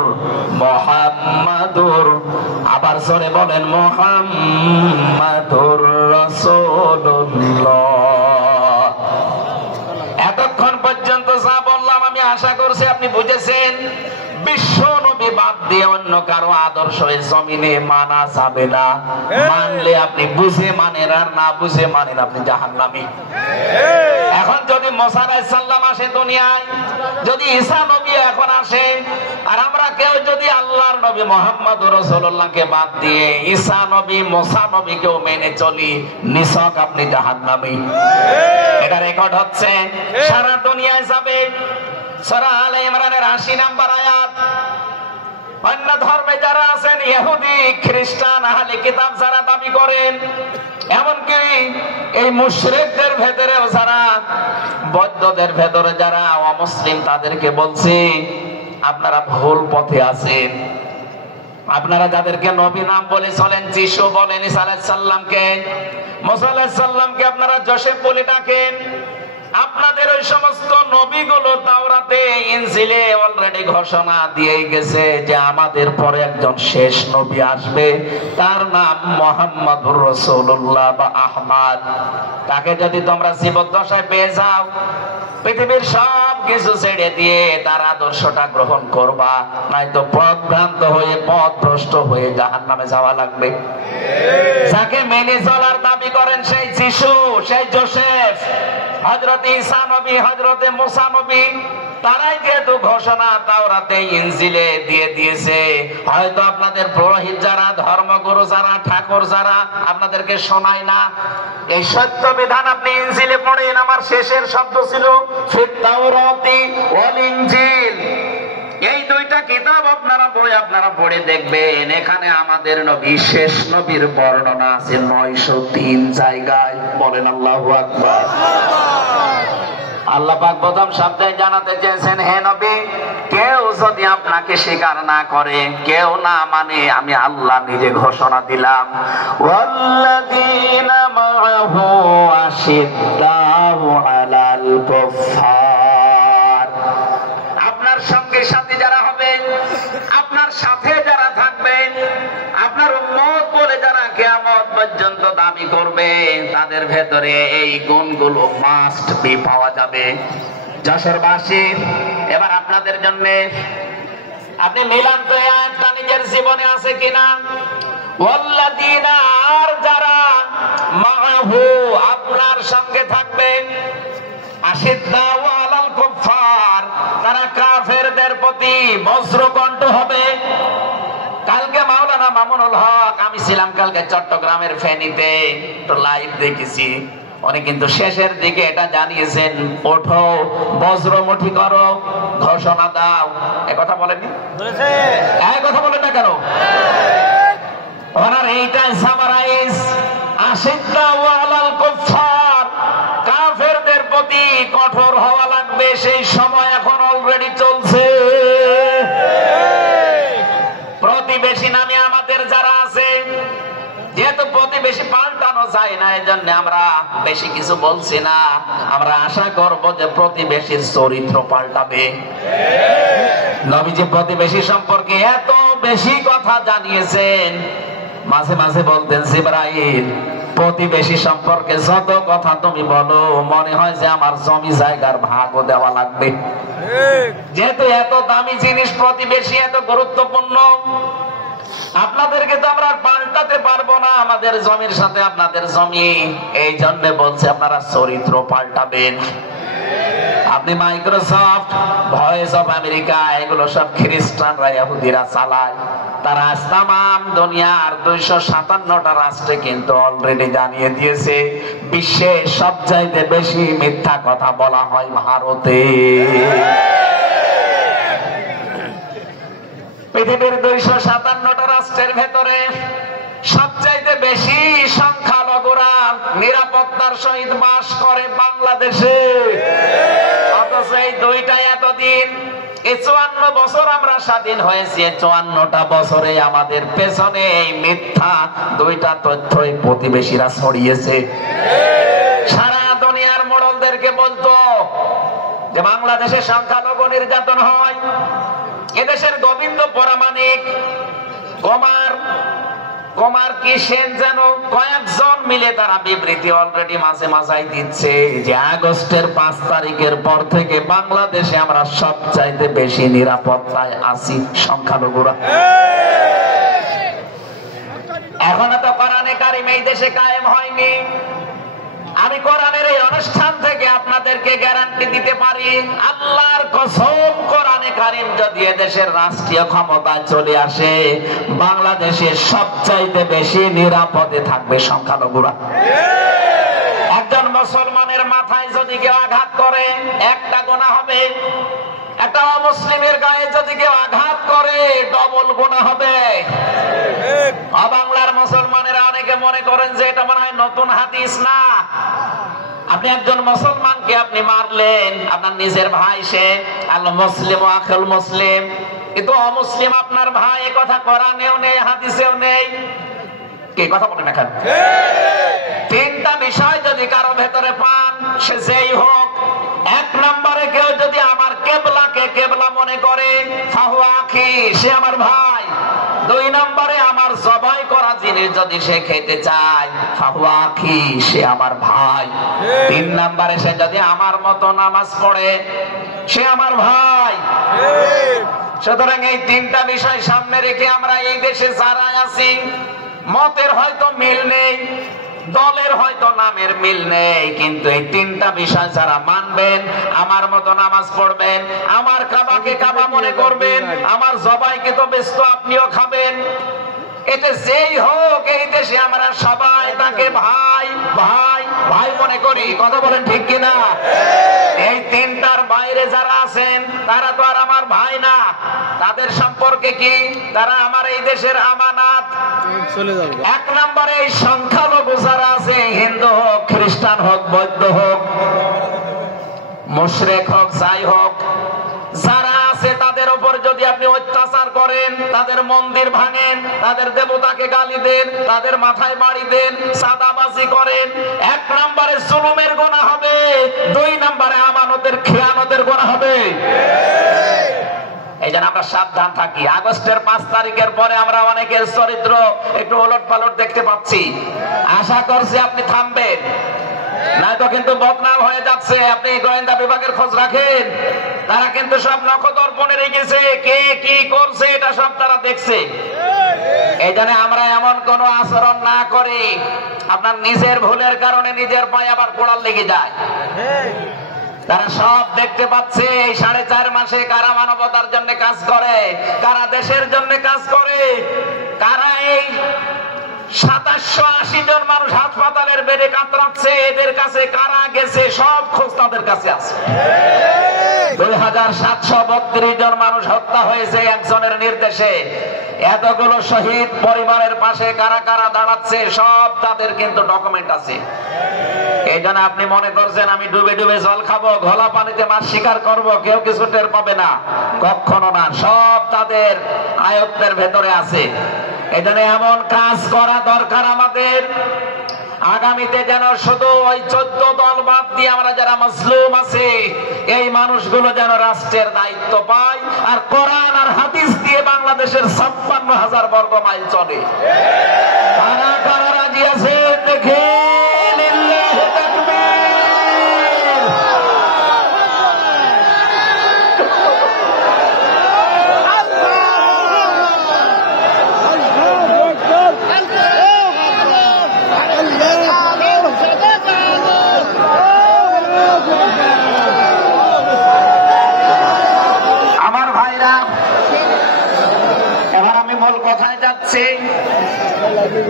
আবার জোরে বলেন মুহাম্মাদুর রাসূলুল্লাহ। এতক্ষণ পর্যন্ত যা বললাম আমি আশা করছি আপনি বুঝেছেন। বিশ্ব নবী বাদ দিয়ে অন্য কারো আদর্শ এই জমিনে মানা যাবে না। মানলে আপনি বুঝে মানেন, আর না বুঝে মানেন আপনি জাহান্নামী। এখন যদি মুসা আলাইহিস সালাম আসে দুনিয়ায়, যদি ঈসা নবী এখন আসে, আর আমরা কেউ যদি আল্লাহর নবী মুহাম্মদুর রাসূলুল্লাহকে বাদ দিয়ে ঈসা নবী, মুসা নবীকেও মেনে চলি, নিছক আপনি জাহান্নামী। এটা রেকর্ড হচ্ছে, সারা দুনিয়ায় যাবে। সূরা আলে ইমরানের ৮০ নম্বর আয়াত। অন্য ধর্মে যারা আছেন, ইহুদি, খ্রিস্টান, আহলে কিতাব যারা দাবি করেন, এমনকি এই মুশরিকদের ভেতরেও যারা, বৌদ্ধদের ভেতরে যারা অমুসলিম, তাদেরকে বলছি আপনারা ভুল পথে আছেন। আপনারা যাদেরকে নবী নাম বলে চলেন, যিশু বলেন, ঈসা আলাইহিস সালামকে, মুসা আলাইহিস সালামকে আপনারা যোসেফ বলে ডাকেন, আপনাদের ওই সমস্ত নবীগুলো তাওরাতে, ইনজিলে অলরেডি ঘোষণা দিয়ে গেছে যে আমাদের পরে একজন শেষ নবী আসবে, তার নাম মুহাম্মাদুর রাসূলুল্লাহ বা আহমদ। তাকে যদি তোমরা জীবদ্দশায় পেয়ে যাও, পৃথিবীর সব কিছু ছেড়ে দিয়ে তার আদর্শটা গ্রহণ করবা, নয়তো পথভ্রান্ত হয়ে, পথভ্রষ্ট হয়ে জাহান্নামে যাওয়া লাগবে। যাকে মেনে চলার দাবি করেন সেই যিশু, সেই যোসেফ, হযরত ঈসা নবী, হযরত মুসা নবী, তারাই যেহেতু ঘোষণা তাওরাতে, ইনজিলে দিয়ে দিয়েছে, হয়তো আপনাদের পুরোহিত যারা, ধর্মগুরু যারা, ঠাকুর যারা আপনাদেরকে শোনায় না। এই সত্য বিধান আপনি ইনজিলে পড়েন, আমার শেষের শব্দ ছিল ফিত তাওরাতি ওয়াল ইনজিল। এই দুইটা কিতাব আপনারা পড়ে দেখবেন, এখানে আমাদের নবী, শেষ নবীর বর্ণনা আছে ৯০৩ জায়গায়। বলেন আল্লাহু আকবার। আল্লাহ পাক প্রথম শব্দে জানাতে চেয়েছেন, হে নবী, কেউ যদি আপনাকে স্বীকার না করে, কেউ না মানে, আমি আল্লাহ নিজে ঘোষণা দিলাম, ওয়াল্লাযীনা মাআহু আশিদ্দাউ আলাল কুফফার। আপনার সঙ্গে সাথী যারা হবে, আপনার সাথে যারা থাকবে, আপনার উম্মত বলে যারা কিয়ামত পর্যন্ত দাবি করবে, তাদের ভেতরে এই গুণগুলো মাস্ট বি পাওয়া যাবে। যশোরবাসী, এবার আপনাদের জন্য আপনি মিলান তো, এই আয়াতটা নিজের জীবনে আছে কিনা। ওয়াল্লাযীনা, আর যারা, মাআহু, আপনার সঙ্গে থাকবে, আশিদ্দাউ আলাল কুফফার, তারা কাফেরদের প্রতি বজ্রকণ্ঠ হবে। কালকে মাওলানা মামুনুল হক, আমি ছিলাম কালকে চট্টগ্রামের ফেনীতে, তো লাইভ দেখেছি। উনি কিন্তু শেষের দিকে এটা জানিয়েছেন, ওঠো, বজ্রমুঠি করো, ঘোষণা দাও। এই কথা বলেননি? এই কথা বলেন না কেন? ওনার এইটাই সামারাইজ, আশিদ্দাউ আলাল কুফফার, কাফেরদের প্রতি কঠোর হওয়া লাগবে। সেই সময় এখন অলরেডি চলছে। প্রতিবেশী নামে জমি আমাদের যারা আছে, যেহেতু প্রতিবেশী পাল্টানো যায় না, এই জন্য আমরা বেশি কিছু বলছি না। আমরা আশা করব যে প্রতিবেশীর চরিত্র পাল্টাবে। নবীজি প্রতিবেশী সম্পর্কে এত বেশি কথা জানিয়েছেন, মাঝে মাঝে বলতেন, জিবরাইল প্রতিবেশী সম্পর্কে যত কথা তুমি বলো, মনে হয় যে আমার জমি জায়গার ভাগও দেওয়া লাগবে। যেহেতু এত দামি জিনিস প্রতিবেশী, এত গুরুত্বপূর্ণ, আপনাদেরকে তো আমরা পাল্টাতে পারবো না, আমাদের জমির সাথে আপনাদের জমি, এই জন্য বলছে আপনারা চরিত্র পাল্টাবেন। আপনি মাইক্রোসফট, ভয়েস অফ আমেরিকা, এগুলো সব খ্রিস্টানরা, ইহুদিরা চালায়। তারা আজ তামাম দুনিয়ার 257টা রাষ্ট্রে কিন্তু অলরেডি জানিয়ে দিয়েছে বিশ্বের সবচাইতে বেশি মিথ্যা কথা বলা হয় ভারতে। পৃথিবীর 257টা রাষ্ট্রের ভেতরে সবচাইতে বেশি সংখ্যালঘুরা নিরাপত্তার সহিত বাস করে বাংলাদেশে। অথচ এই দুইটা এতদিন, এই 54 বছর আমরা স্বাধীন হয়েছি, 54টা বছরে আমাদের পেছনে এই মিথ্যা দুইটা তথ্যই প্রতিবেশীরা ছড়িয়েছে। সারা দুনিয়ার মোড়লদেরকে বলতো যে বাংলাদেশে সংখ্যালঘু নির্যাতন হয়। এদেশের গোবিন্দ পরামানিক, কুমার কি সেন যেন, কয়েকজন মিলে তারা বিবৃতি অলরেডি মাঝে মাঝাই দিচ্ছে যে আগস্টের 5 তারিখের পর থেকে বাংলাদেশে আমরা সবচাইতে বেশি নিরাপত্তায় আছি সংখ্যালঘুরা। এখনো তো কোরআনে কারিম এই দেশে কায়েম হয়নি। আমি কোরআনের এই অনুষ্ঠান থেকে আপনাদেরকে গ্যারান্টি দিতে পারি, আল্লাহর কসম, কোরআনে কারিম যদি এদেশের রাষ্ট্রীয় ক্ষমতায় চলে আসে, বাংলাদেশে সবচাইতে বেশি নিরাপদে থাকবে সংখ্যালঘুরা। একজন মুসলমানের মাথায় যদি কেউ আঘাত করে, একটা গুনাহ হবে। একটা অমুসলিমের গায়ে যদি কেউ আঘাত করে, ডবল গুনাহ হবে। বাংলার মুসলমানেরা অনেকে মনে করেন যে এটা মনে হয় নতুন হাদিস। না, আপনি একজন মুসলমানকে আপনি মারলেন, আপনার নিজের ভাই, সে আল মুসলিম আখুল মুসলিম, কিন্তু অমুসলিম আপনার ভাই, এ কথা কোরআনেও নেই, হাদিসেও নেই। কি কথা বলেন এখন? তিনটা বিষয় যদি কারো ভেতরে পান, সে যেই হোক, এক নম্বরে কেউ যদি আমার কেবলাকে কেবলা মনে করে, ফাহুয়া আখি, সে আমার ভাই। 2 নম্বরে আমার জবাই করা জিনিস যদি সে খেতে চায়, ফাহুয়া আখি, সে আমার ভাই। 3 নম্বরে সে যদি আমার মতো নামাজ পড়ে, সে আমার ভাই। সুতরাং এই 3টা বিষয় সামনে রেখে আমরা এই দেশে যারা আছি, মতের হয়তো মিল নেই, দলের হয়তো নামের মিল নেই, কিন্তু এই 3টা বিষয় যারা মানবেন, আমার মতো নামাজ পড়বেন, আমার কাবাকে কাবা মনে করবেন, আমার জবাইকে তো ব্যস্ত আপনিও খাবেন, এটা যেই হোক, এই দেশে আমরা সবাই তাকে ভাই ভাই ভাই মনে করি। কথা বলেন ঠিক কিনা? এই 3টার বাইরে যারা আছেন, তারা তো আর আমার ভাই না। তাদের সম্পর্কে কি? তারা আমার এই দেশের আমানত। 1 নম্বরে এই সংখ্যালঘু যারা আছে, হিন্দু হোক, খ্রিস্টান হোক, বৌদ্ধ হোক, মুশরিক হোক, যাই হোক, যারা আছে তাদের উপর যদি আপনি অত্যাচার করেন, তাদের মন্দির ভাঙেন, তাদের দেবতাকে গালি দেন, তাদের মাথায় বাড়ি দেন, চাঁদাবাজি করেন, 1 নম্বরে জুলুমের গুনাহ হবে, 2 নম্বরে আমানতের খেয়ানতের গুনাহ হবে। এই জন্য আমরা সাবধান থাকি। আগস্টের 5 তারিখের পরে আমরা অনেকের চরিত্র একটু ওলট পালট দেখতে পাচ্ছি। আশা করছি আপনি থামবেন, নয়তো কিন্তু বদনাম হয়ে যাচ্ছে। আপনি গোয়েন্দা বিভাগের খোঁজ রাখেন, তারা কিন্তু সব নখদর্পণে রেখেছে, কে কি করছে এটা সব তারা দেখছে। এই জন্য আমরা এমন কোন আচরণ না করি আপনার নিজের ভুলের কারণে নিজের পায়ে আবার কোড়াল লেগে যায়। তারা সব দেখতে পাচ্ছে এই 4.5 মাসে কারা মানবতার জন্য কাজ করে, কারা দেশের জন্য কাজ করে, কারা এই 2780 জন মানুষ হাসপাতালের বেডে কাতরাচ্ছে, এদের কাছে কারা গেছে সব খোঁজ তাদের কাছে আছে। 2732 জন মানুষ হত্যা হয়েছে একজনের নির্দেশে। এতগুলো শহীদ পরিবারের পাশে কারা কারা দাঁড়াচ্ছে সব তাদের কিন্তু ডকুমেন্ট আছে। এই জন্য আপনি মনে করছেন আমি ডুবে ডুবে জল খাবো, ঘোলা পানিতে মাছ শিকার করব, কেউ কিছু টের পাবে না, কখনো না। সব তাদের আয়ত্তের ভেতরে আছে। এখানে এমন কাজ করা দরকার আমাদের, আগামীতে যেন শুধু ওই 14 দল বাদ দিয়ে আমরা যারা মুসলিম আছে এই মানুষগুলো যেন রাষ্ট্রের দায়িত্ব পায়, আর কোরআন আর হাদিস দিয়ে বাংলাদেশের 56,000 বর্গ মাইল চলে। কারা কারা রাজি আছে দেখে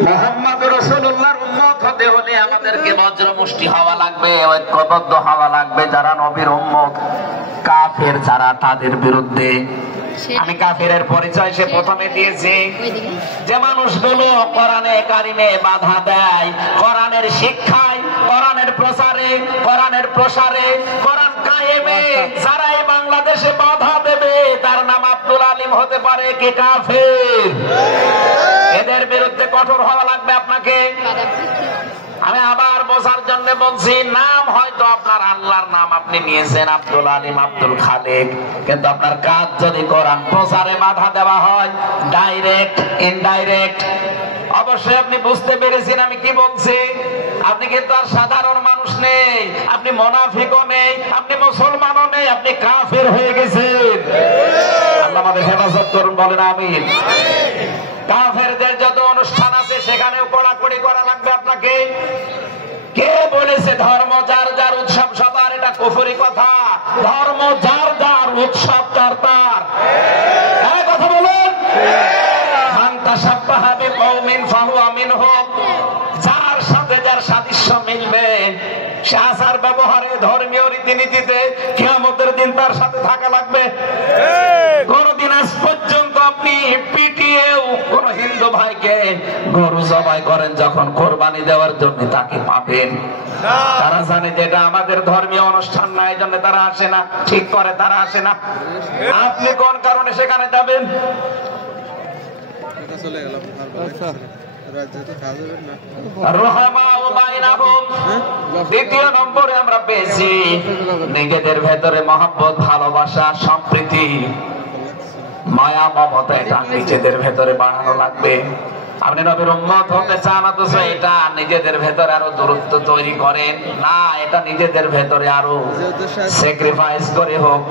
মুহাম্মদ রাসূলুল্লাহর উম্মত হতে হলে আমাদেরকে বজ্রমুষ্টি হওয়া লাগবে, ঐক্যবদ্ধ হওয়া লাগবে। যারা নবীর উম্মত, কাফের যারা, তাদের বিরুদ্ধে। আমি কাফেরের পরিচয় সে প্রথমে দিয়েছি, যে মানুষগুলো কোরআনে কারিমে বাধা দেয়, কোরআনের শিক্ষায়, কোরআনের প্রচারে, কোরআনের প্রসারে, কোরআন কায়েমে যারা এই বাংলাদেশে বাধা দেবে তার নাম আব্দুল আলিম হতে পারে কি কাফের। এদের বিরুদ্ধে কঠোর হওয়া লাগবে আপনাকে। আমি আবার বোঝার জন্য বলছি, নাম হয়তো আপনার আল্লাহর নাম আপনি নিয়েছেন আব্দুল আলিম, আব্দুল খালেক, কিন্তু আপনার কাজ যদি কোরআন প্রচারে বাধা দেওয়া হয়, ডাইরেক্ট ইনডাইরেক্ট, অবশ্যই আপনি বুঝতে পেরেছেন আমি কি বলছি। আপনি কিন্তু আর সাধারণ মানুষ নেই, আপনি মুনাফিকও নেই, আপনি মুসলমানও নেই, আপনি কাফের হয়ে গেছেন। আল্লাহ আমাদের হেফাজত করুন, বলেন আমিন। কাফেরদের যত অনুষ্ঠান আছে সেখানেও কড়াকড়ি করা লাগবে আপনাকে। কে বলেছে ধর্ম যার যার উৎসব সবার? এটা কুফরি কথা। ধর্ম যার যার, উৎসব তার তার। কথা বলুন। মান তাশাব্বাহা বিকওমিন ফাহুয়া মিনহুম। যার সাথে যার সাদৃশ্য মিলবে, সে আচার ব্যবহারে, ধর্মীয় রীতিনীতিতে কিয়ামতের দিন তার সাথে থাকা লাগবে। কোনদিন আজ পর্যন্ত আপনি পিটিয়েও কোন হিন্দু ভাইকে গরু জবাই করেন যখন কোরবানি দেওয়ার জন্য, তাকে পাবেন। তারা জানে যে এটা আমাদের ধর্মীয় অনুষ্ঠান না, এই জন্য তারা আসে না, ঠিক করে তারা আসে না। আপনি কোন কারণে সেখানে যাবেন? দ্বিতীয় নম্বরে আমরা পেয়েছি নিজেদের ভেতরে মহব্বত, ভালোবাসা, সম্প্রীতি, মায়া, মমতা, এটা নিজেদের ভেতরে বাড়ানো লাগবে। আপনি নবীর উম্মত হতে চান, অথচ এটা নিজেদের ভেতরে আরো দূরত্ব তৈরি করেন না। এটা নিজেদের ভেতরে আরো স্যাক্রিফাইস করে হোক,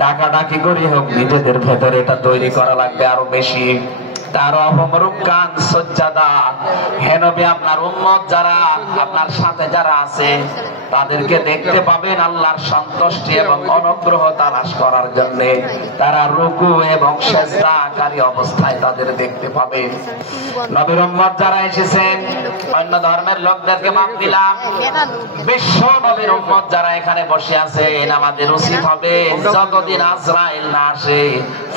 ডাকাডাকি করে হোক, নিজেদের ভেতরে এটা তৈরি করা লাগবে আরো বেশি। তার অহমরুকান সজ্জাদা, হে নবী, আপনার উম্মত যারা, আপনার সাথে যারা আছে, তাদেরকে দেখতে পাবেন আল্লাহর সন্তুষ্টি এবং অনুগ্রহ তালাশ করার জন্য। তারা রুকু এবং সিজদাকারী অবস্থায় তাদের দেখতে পাবেন। নবীর উম্মত যারা এসেছেন, অন্য ধর্মের লোকদেরকে মাপ দিলাম, বিশ্ব নবীর উম্মত যারা এখানে বসে আছেন, আমাদের উচিত হবে যতদিন আজরাইল না আসে,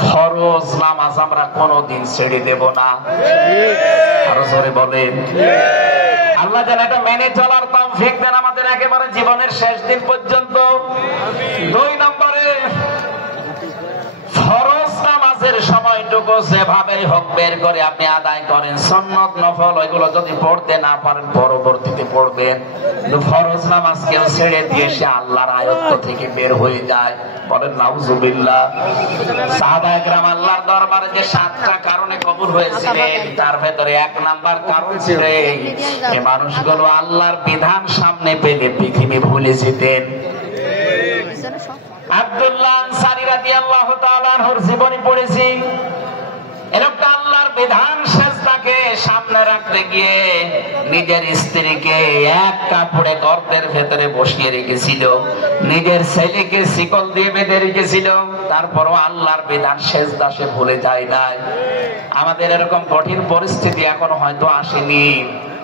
ফরজ নামাজ আমরা কোনদিন ছেড়ে দেব না। আরো জোরে বলেন। আল্লাহ যেন এটা মেনে চলার তৌফিক দেন আমাদের একেবারে জীবনের শেষ দিন পর্যন্ত। 2 নম্বরে, ফরজ নামাজের সময়টুকু যেভাবে হোক বের করে আপনি আদায় করেন। সুন্নত নফল ওইগুলো যদি পড়তে না পারেন পরবর্তীতে পড়বেন, কিন্তু ফরজ নামাজ কেউ ছেড়ে দিয়ে সে আল্লাহর আয়াত থেকে বের হয়ে যায়। বলেন নাউজুবিল্লাহ। সাহাবায়ে কেরাম আল্লাহর দরবারে যে 7টা কারণে কবুল হয়েছিলেন, তার ভেতরে 1 নাম্বার কারণ ছিল এই মানুষগুলো আল্লাহর বিধান সামনে পেলে পৃথিবী ভুলে যেতেন। আব্দুল্লাহ আনসারী রাদিয়াল্লাহু তাআলা আনহুর জীবনী পড়েছি। এরকম আল্লাহর বিধান সেজদাকে সামনে রাখতে গিয়ে নিজের স্ত্রীকে এক কাপড়ে গর্তের ভেতরে বসিয়ে রেখেছিল, নিজের ছেলেকে শিকল দিয়ে বেঁধে রেখেছিল, তারপরও আল্লাহর বিধান সেজদা সে ভুলে যায় নাই। আমাদের এরকম কঠিন পরিস্থিতি এখনো হয়তো আসেনি,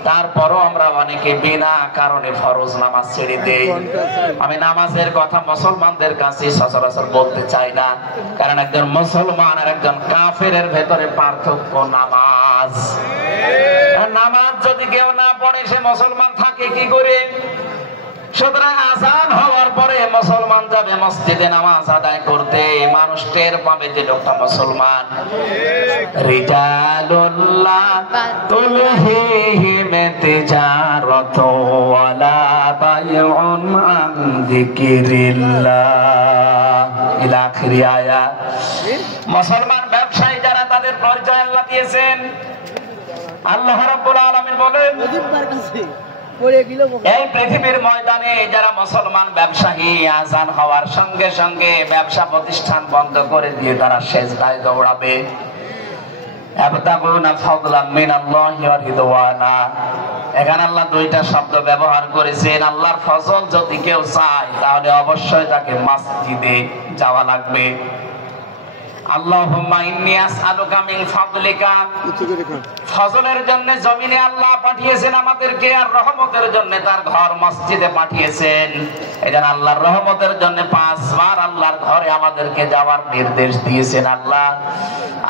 তারপরও আমরা অনেকে বিনা কারণে ফরজ নামাজ ছেড়ে দেই। আমি নামাজের কথা মুসলমানদের কাছে সচরাচর বলতে চাই না, কারণ একজন মুসলমান আর একজন কাফেরের ভেতরে পার্থক্য নামাজ। নামাজ যদি কেউ না পড়ে সে মুসলমান থাকে কি করে? সুতরাং আজান হওয়ার পরে মুসলমান যাবে মসজিদে নামাজ আদায় করতে, মানুষ টের পাবে যে লোকটা মুসলমান। রিজালুল্লাহ তুলহিহিম তিজারাতু ওয়ালা বাইউন আন যিকিরিল্লাহ ইলা আখির আয়াত। মুসলমান ব্যবসায়ী যারা, তাদের পরিচয় আল্লাহ দিয়েছেন। আল্লাহ রাব্বুল আলামিন বলেন, এই পৃথিবীর ময়দানে যারা মুসলমান ব্যবসায়ী, আজান হওয়ার সঙ্গে সঙ্গে ব্যবসা প্রতিষ্ঠান বন্ধ করে দিয়ে তারা সেজদায় দৌড়াবে। এখানে আল্লাহ দুইটা শব্দ ব্যবহার করেছেন। আল্লাহর ফজল যদি কেউ চায় তাহলে অবশ্যই তাকে মসজিদে যাওয়া লাগবে। আল্লাহুম্মা ইন্নী আসআলুকা মিন ফাদলিকা, ফজলের জন্য জমিনে আল্লাহ পাঠিয়েছেন আমাদেরকে, আর রহমতের জন্য তার ঘর মসজিদে পাঠিয়েছেন। এজন্য আল্লাহর রহমতের জন্য 5 বার আল্লাহর ঘরে আমাদেরকে যাওয়ার নির্দেশ দিয়েছেন আল্লাহ।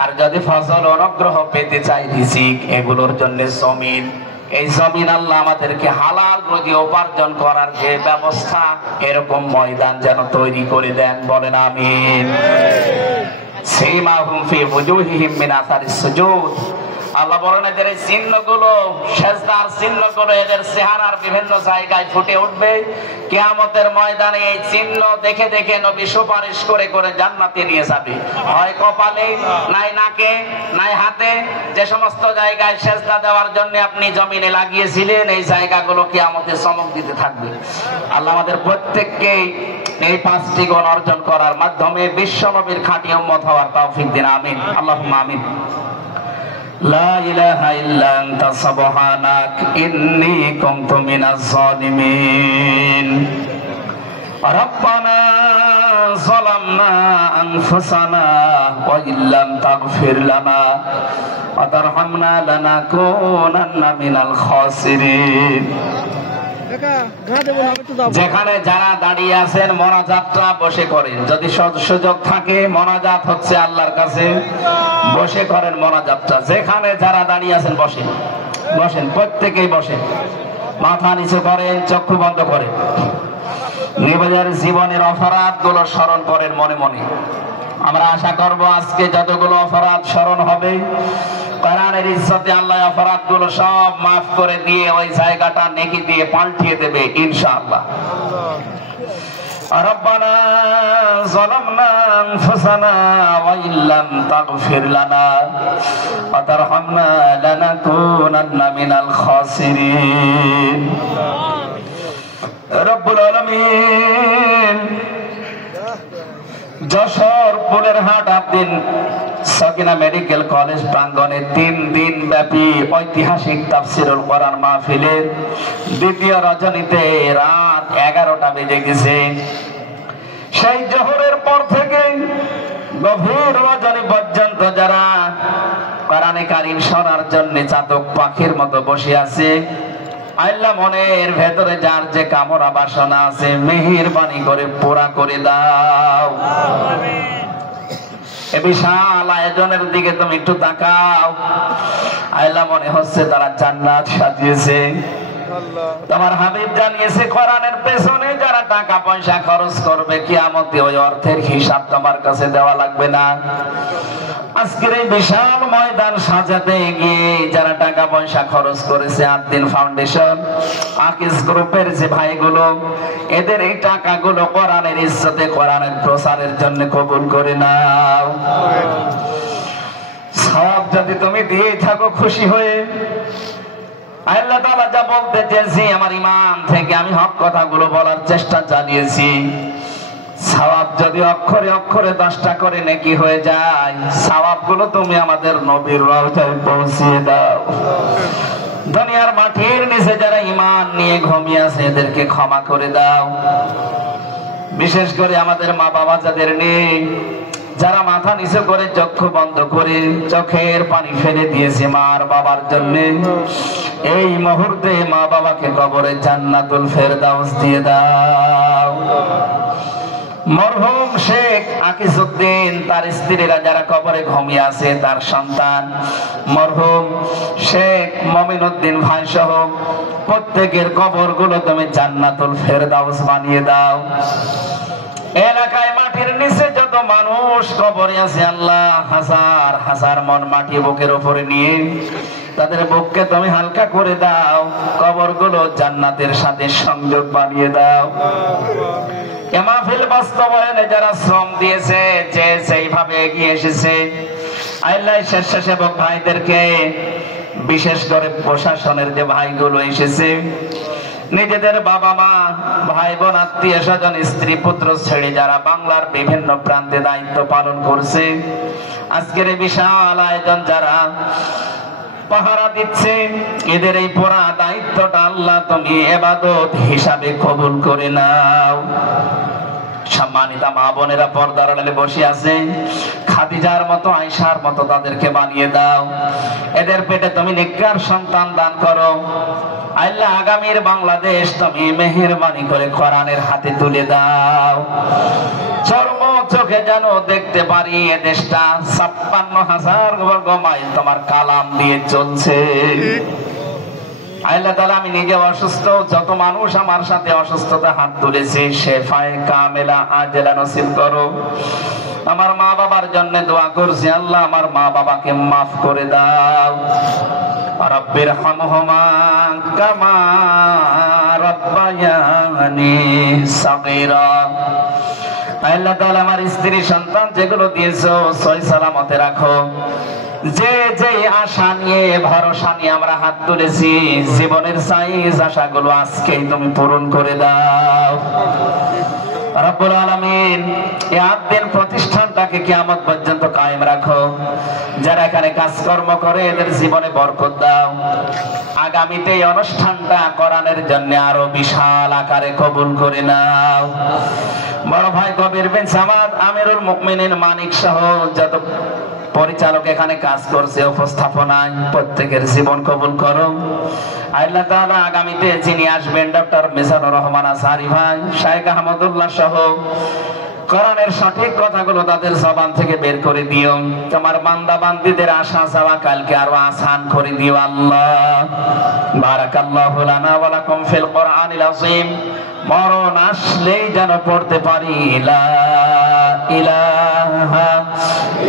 আর যদি ফজল অনুগ্রহ পেতে চাই রিজিক, এগুলোর জন্য জমিন, এই জমিন আল্লাহ আমাদেরকে হালাল রুজি উপার্জন করার যে ব্যবস্থা, এরকম ময়দান যেন তৈরি করে দেন। বলেন আমিন। সীমাহুম ফি ওজুহিহিম মিন আসারিস সুজুদ। আল্লাহ বলেন এদের এই চিহ্নগুলো, সেজদার চিহ্নগুলো এদের চেহারার বিভিন্ন জায়গায় ফুটে উঠবে। কিয়ামতের ময়দানে এই চিহ্ন দেখে দেখে নবী সুপারিশ করে করে জান্নাতে নিয়ে যাবে। হয় কপালে, নাই নাকে, নাই হাতে, যে সমস্ত জায়গায় সেজদা দেওয়ার জন্য আপনি জমিনে লাগিয়েছিলেন, এই জায়গাগুলো কিয়ামতে চমক দিতে থাকবে। আল্লাহ আমাদের প্রত্যেককে এই 5টি গুণ অর্জন করার মাধ্যমে বিশ্ব নবীর খাঁটি উম্মত হওয়ার তৌফিক দিন। আমিন, আল্লাহুম্মা আমিন। লা ইলাহা ইল্লা আনতা সুবহানাক ইন্নী কুনতু মিনাজ জালিমিন। রব্বানা যালামনা আনফুসানা ওয়া ইল্লাম তাগফির লানা ওয়া তারহামনা লানাকুনান্না মিনাল খাসিরিন। যেখানে যারা দাঁড়িয়ে আছেন মোনাজাতটা বসে করেন, যদি সুযোগ থাকে। মোনাজাত হচ্ছে আল্লাহর কাছে, বসে করেন মোনাজাতটা। যেখানে যারা দাঁড়িয়ে আছেন বসেন, বসেন, প্রত্যেকেই বসেন, মাথা নিচু করেন, চক্ষু বন্ধ করেন। নিজের জীবনের অপরাধ গুলো স্মরণ করেন মনে মনে। আমরা আশা করব আজকে যতগুলো অপরাধ স্মরণ হবে, কোরআনের ইজ্জতে আল্লাহ অপরাধ গুলো সব মাফ করে দিয়ে ওই জায়গাটা নেকি দিয়ে পাল্টিয়ে দেবে ইনশাআল্লাহ। রব্বানা যালামনা আনফুসানা ওয়া ইল্লাম তাগফির লানা ওয়া তারহামনা লানাকুনান্না মিনাল খাসিরিন। রব্বুল আলামিন যশোর ফুলের হাট আবদিন সকিনা মেডিকেল কলেজ প্রাঙ্গণে 3 দিন ব্যাপী ঐতিহাসিক তাফসিরুল কোরআন মাহফিলের দ্বিতীয় রজনীতে রাত 11টা বেজে গেছে। সেই জোহরের পর থেকে গভীর রজনী পর্যন্ত যারা কোরআনে কারীম শোনার জন্য চাতক পাখির মতো বসে আছে, আল্লাহ মনের ভেতরে যার যে কামনা বাসনা আছে মেহেরবানি করে পুরা করে দাও। এ বিশাল আয়োজনের দিকে তুমি একটু তাকাও। আল্লাহ মনে হচ্ছে তারা জান্নাত সাজিয়েছে। তোমার হাবিব জানিয়েছে কোরআনের পেছনে যারা টাকা পয়সা খরচ করবে কিয়ামতে ওই অর্থের হিসাব তোমার কাছে দেওয়া লাগবে না। আজকের এই বিশাল ময়দান সাজাতে গিয়ে যারা টাকা পয়সা খরচ করেছে, আদ্দিন ফাউন্ডেশন, আকিস গ্রুপের যে ভাইগুলো, এদের এই টাকাগুলো কোরআনের ইজ্জতে, কোরআনের প্রচারের জন্য কবুল করে নাও। সব যদি তুমি দিয়ে থাকো খুশি হয়ে, আল্লাহ তাআলা যা বলতে চেয়েছি আমার ঈমান থেকে আমি হক কথাগুলো বলার চেষ্টা চালিয়েছি। সওয়াব যদি অক্ষরে অক্ষরে 10টা করে নেকি হয়ে যায়, সওয়াবগুলো তুমি আমাদের নবীর রওজায় পৌঁছিয়ে দাও। দুনিয়ার মাটির নিচে যারা ঈমান নিয়ে ঘুমিয়ে আছে এদেরকে ক্ষমা করে দাও। বিশেষ করে আমাদের মা বাবা যাদের নেই, যারা মাথা নিচু করে চক্ষু বন্ধ করে চোখের পানি ফেলে দিয়েছে মার বাবার জন্য, এই মুহূর্তে মা বাবাকে কবরে জান্নাতুল ফেরদাউস দিয়ে দাও। মরহুম শেখ আকিজউদ্দিন, তার স্ত্রীরা যারা কবরে ঘুমিয়ে আছে, তার সন্তান মরহুম শেখ মমিনুদ্দিন ভাই সহ প্রত্যেকের কবরগুলো তুমি জান্নাতুল ফেরদাউস বানিয়ে দাও। এলাকায় মাটির নিচে যত মানুষ কবরে আছে আল্লাহ, হাজার হাজার মন মাটি বুকের উপরে নিয়ে তাদের বুককে তুমি হালকা করে দাও, কবরগুলো জান্নাতের সাথে সংযোগ বানিয়ে দাও। এ মাহফিল বাস্তবায়নে যারা শ্রম দিয়েছে, যে সেইভাবে এগিয়ে এসেছে, আল্লাহ স্বেচ্ছাসেবক ভাইদেরকে, বিশেষ করে প্রশাসনের যে ভাইগুলো এসেছে, নিজেদের বাবা মা ভাই বোন আত্মীয় স্বজন স্ত্রী পুত্র ছেড়ে যারা বাংলার বিভিন্ন প্রান্তে দায়িত্ব পালন করছে, আজকের এই বিশাল আয়োজন যারা পাহারা দিচ্ছে, এদের এই পুরা দায়িত্বটা আল্লাহ তুমি ইবাদত হিসাবে কবুল করে নাও। সম্মানিতা মা বোনেরা পর্দার আড়ালে বসে আছে, খাদিজার মতো আয়েশার মতো তাদেরকে বানিয়ে দাও। এদের পেটে তুমি নেককার সন্তান দান করো আল্লাহ। আগামীর বাংলাদেশ তুমি মেহেরবানি করে কোরআনের হাতে তুলে দাও। চর্ম চোখে যেন দেখতে পারি এ দেশটা ৫৬,০০০ বর্গ মাইল তোমার কালাম দিয়ে চলছে। আল্লাহ তাআলা, আমি নিজে অসুস্থ, যত মানুষ আমার সাথে অসুস্থতা হাত তুলেছে শেফায়ে কামেলা আজেলা নসিব করো। আমার মা বাবার জন্য দোয়া করছি আল্লাহ, আমার মা বাবাকে মাফ করে দাও। রব্বির হামহুমা কামা রব্বায়ানি সাগীরা। আল্লাহ তাআলা, আমার স্ত্রী সন্তান যেগুলো দিয়েছো সহি সালামতে রাখো। যে যে আশা নিয়ে ভরসা নিয়ে আমরা হাত তুলেছি, জীবনের সাইজ আশাগুলো আজকেই তুমি পূরণ করে দাও রব্বুল আলামিন। এই আদ্দিন প্রতিষ্ঠানটাকে কিয়ামত পর্যন্ত কায়েম রাখো। যারা এখানে কাজকর্ম করে এদের জীবনে বরকত দাও। আগামীতে এই অনুষ্ঠানটা কোরআনের জন্য আরো বিশাল আকারে কবুল করে নাও। বড় ভাই কবির বিন সামাদ, আমিরুল মুমিনিন মানিক সহ যত পরিচালক এখানে কাজ করছে উপস্থাপনায়, প্রত্যেকের জীবন কবুল করো আল্লাহ তাআলা। আগামীতে যিনি আসবেন ডক্টর মিজানুর রহমান আজহারী ভাই, শাইখ আহমদুল্লাহ সহ কোরআনের সঠিক কথাগুলো তাদের জবান থেকে বের করে দিও। তোমার বান্দা বান্দীদের আশা যাওয়া কালকে আরো আসান করে দিও আল্লাহ। বারাকাল্লাহু লানা ওয়া লাকুম ফিল কোরআনিল আযীম। মরণ আসলেই যেন পড়তে পারি লা ইলাহা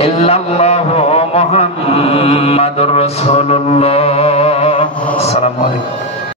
ইল্লাল্লাহু মুহাম্মাদুর রাসূলুল্লাহ। আসসালামু আলাইকুম।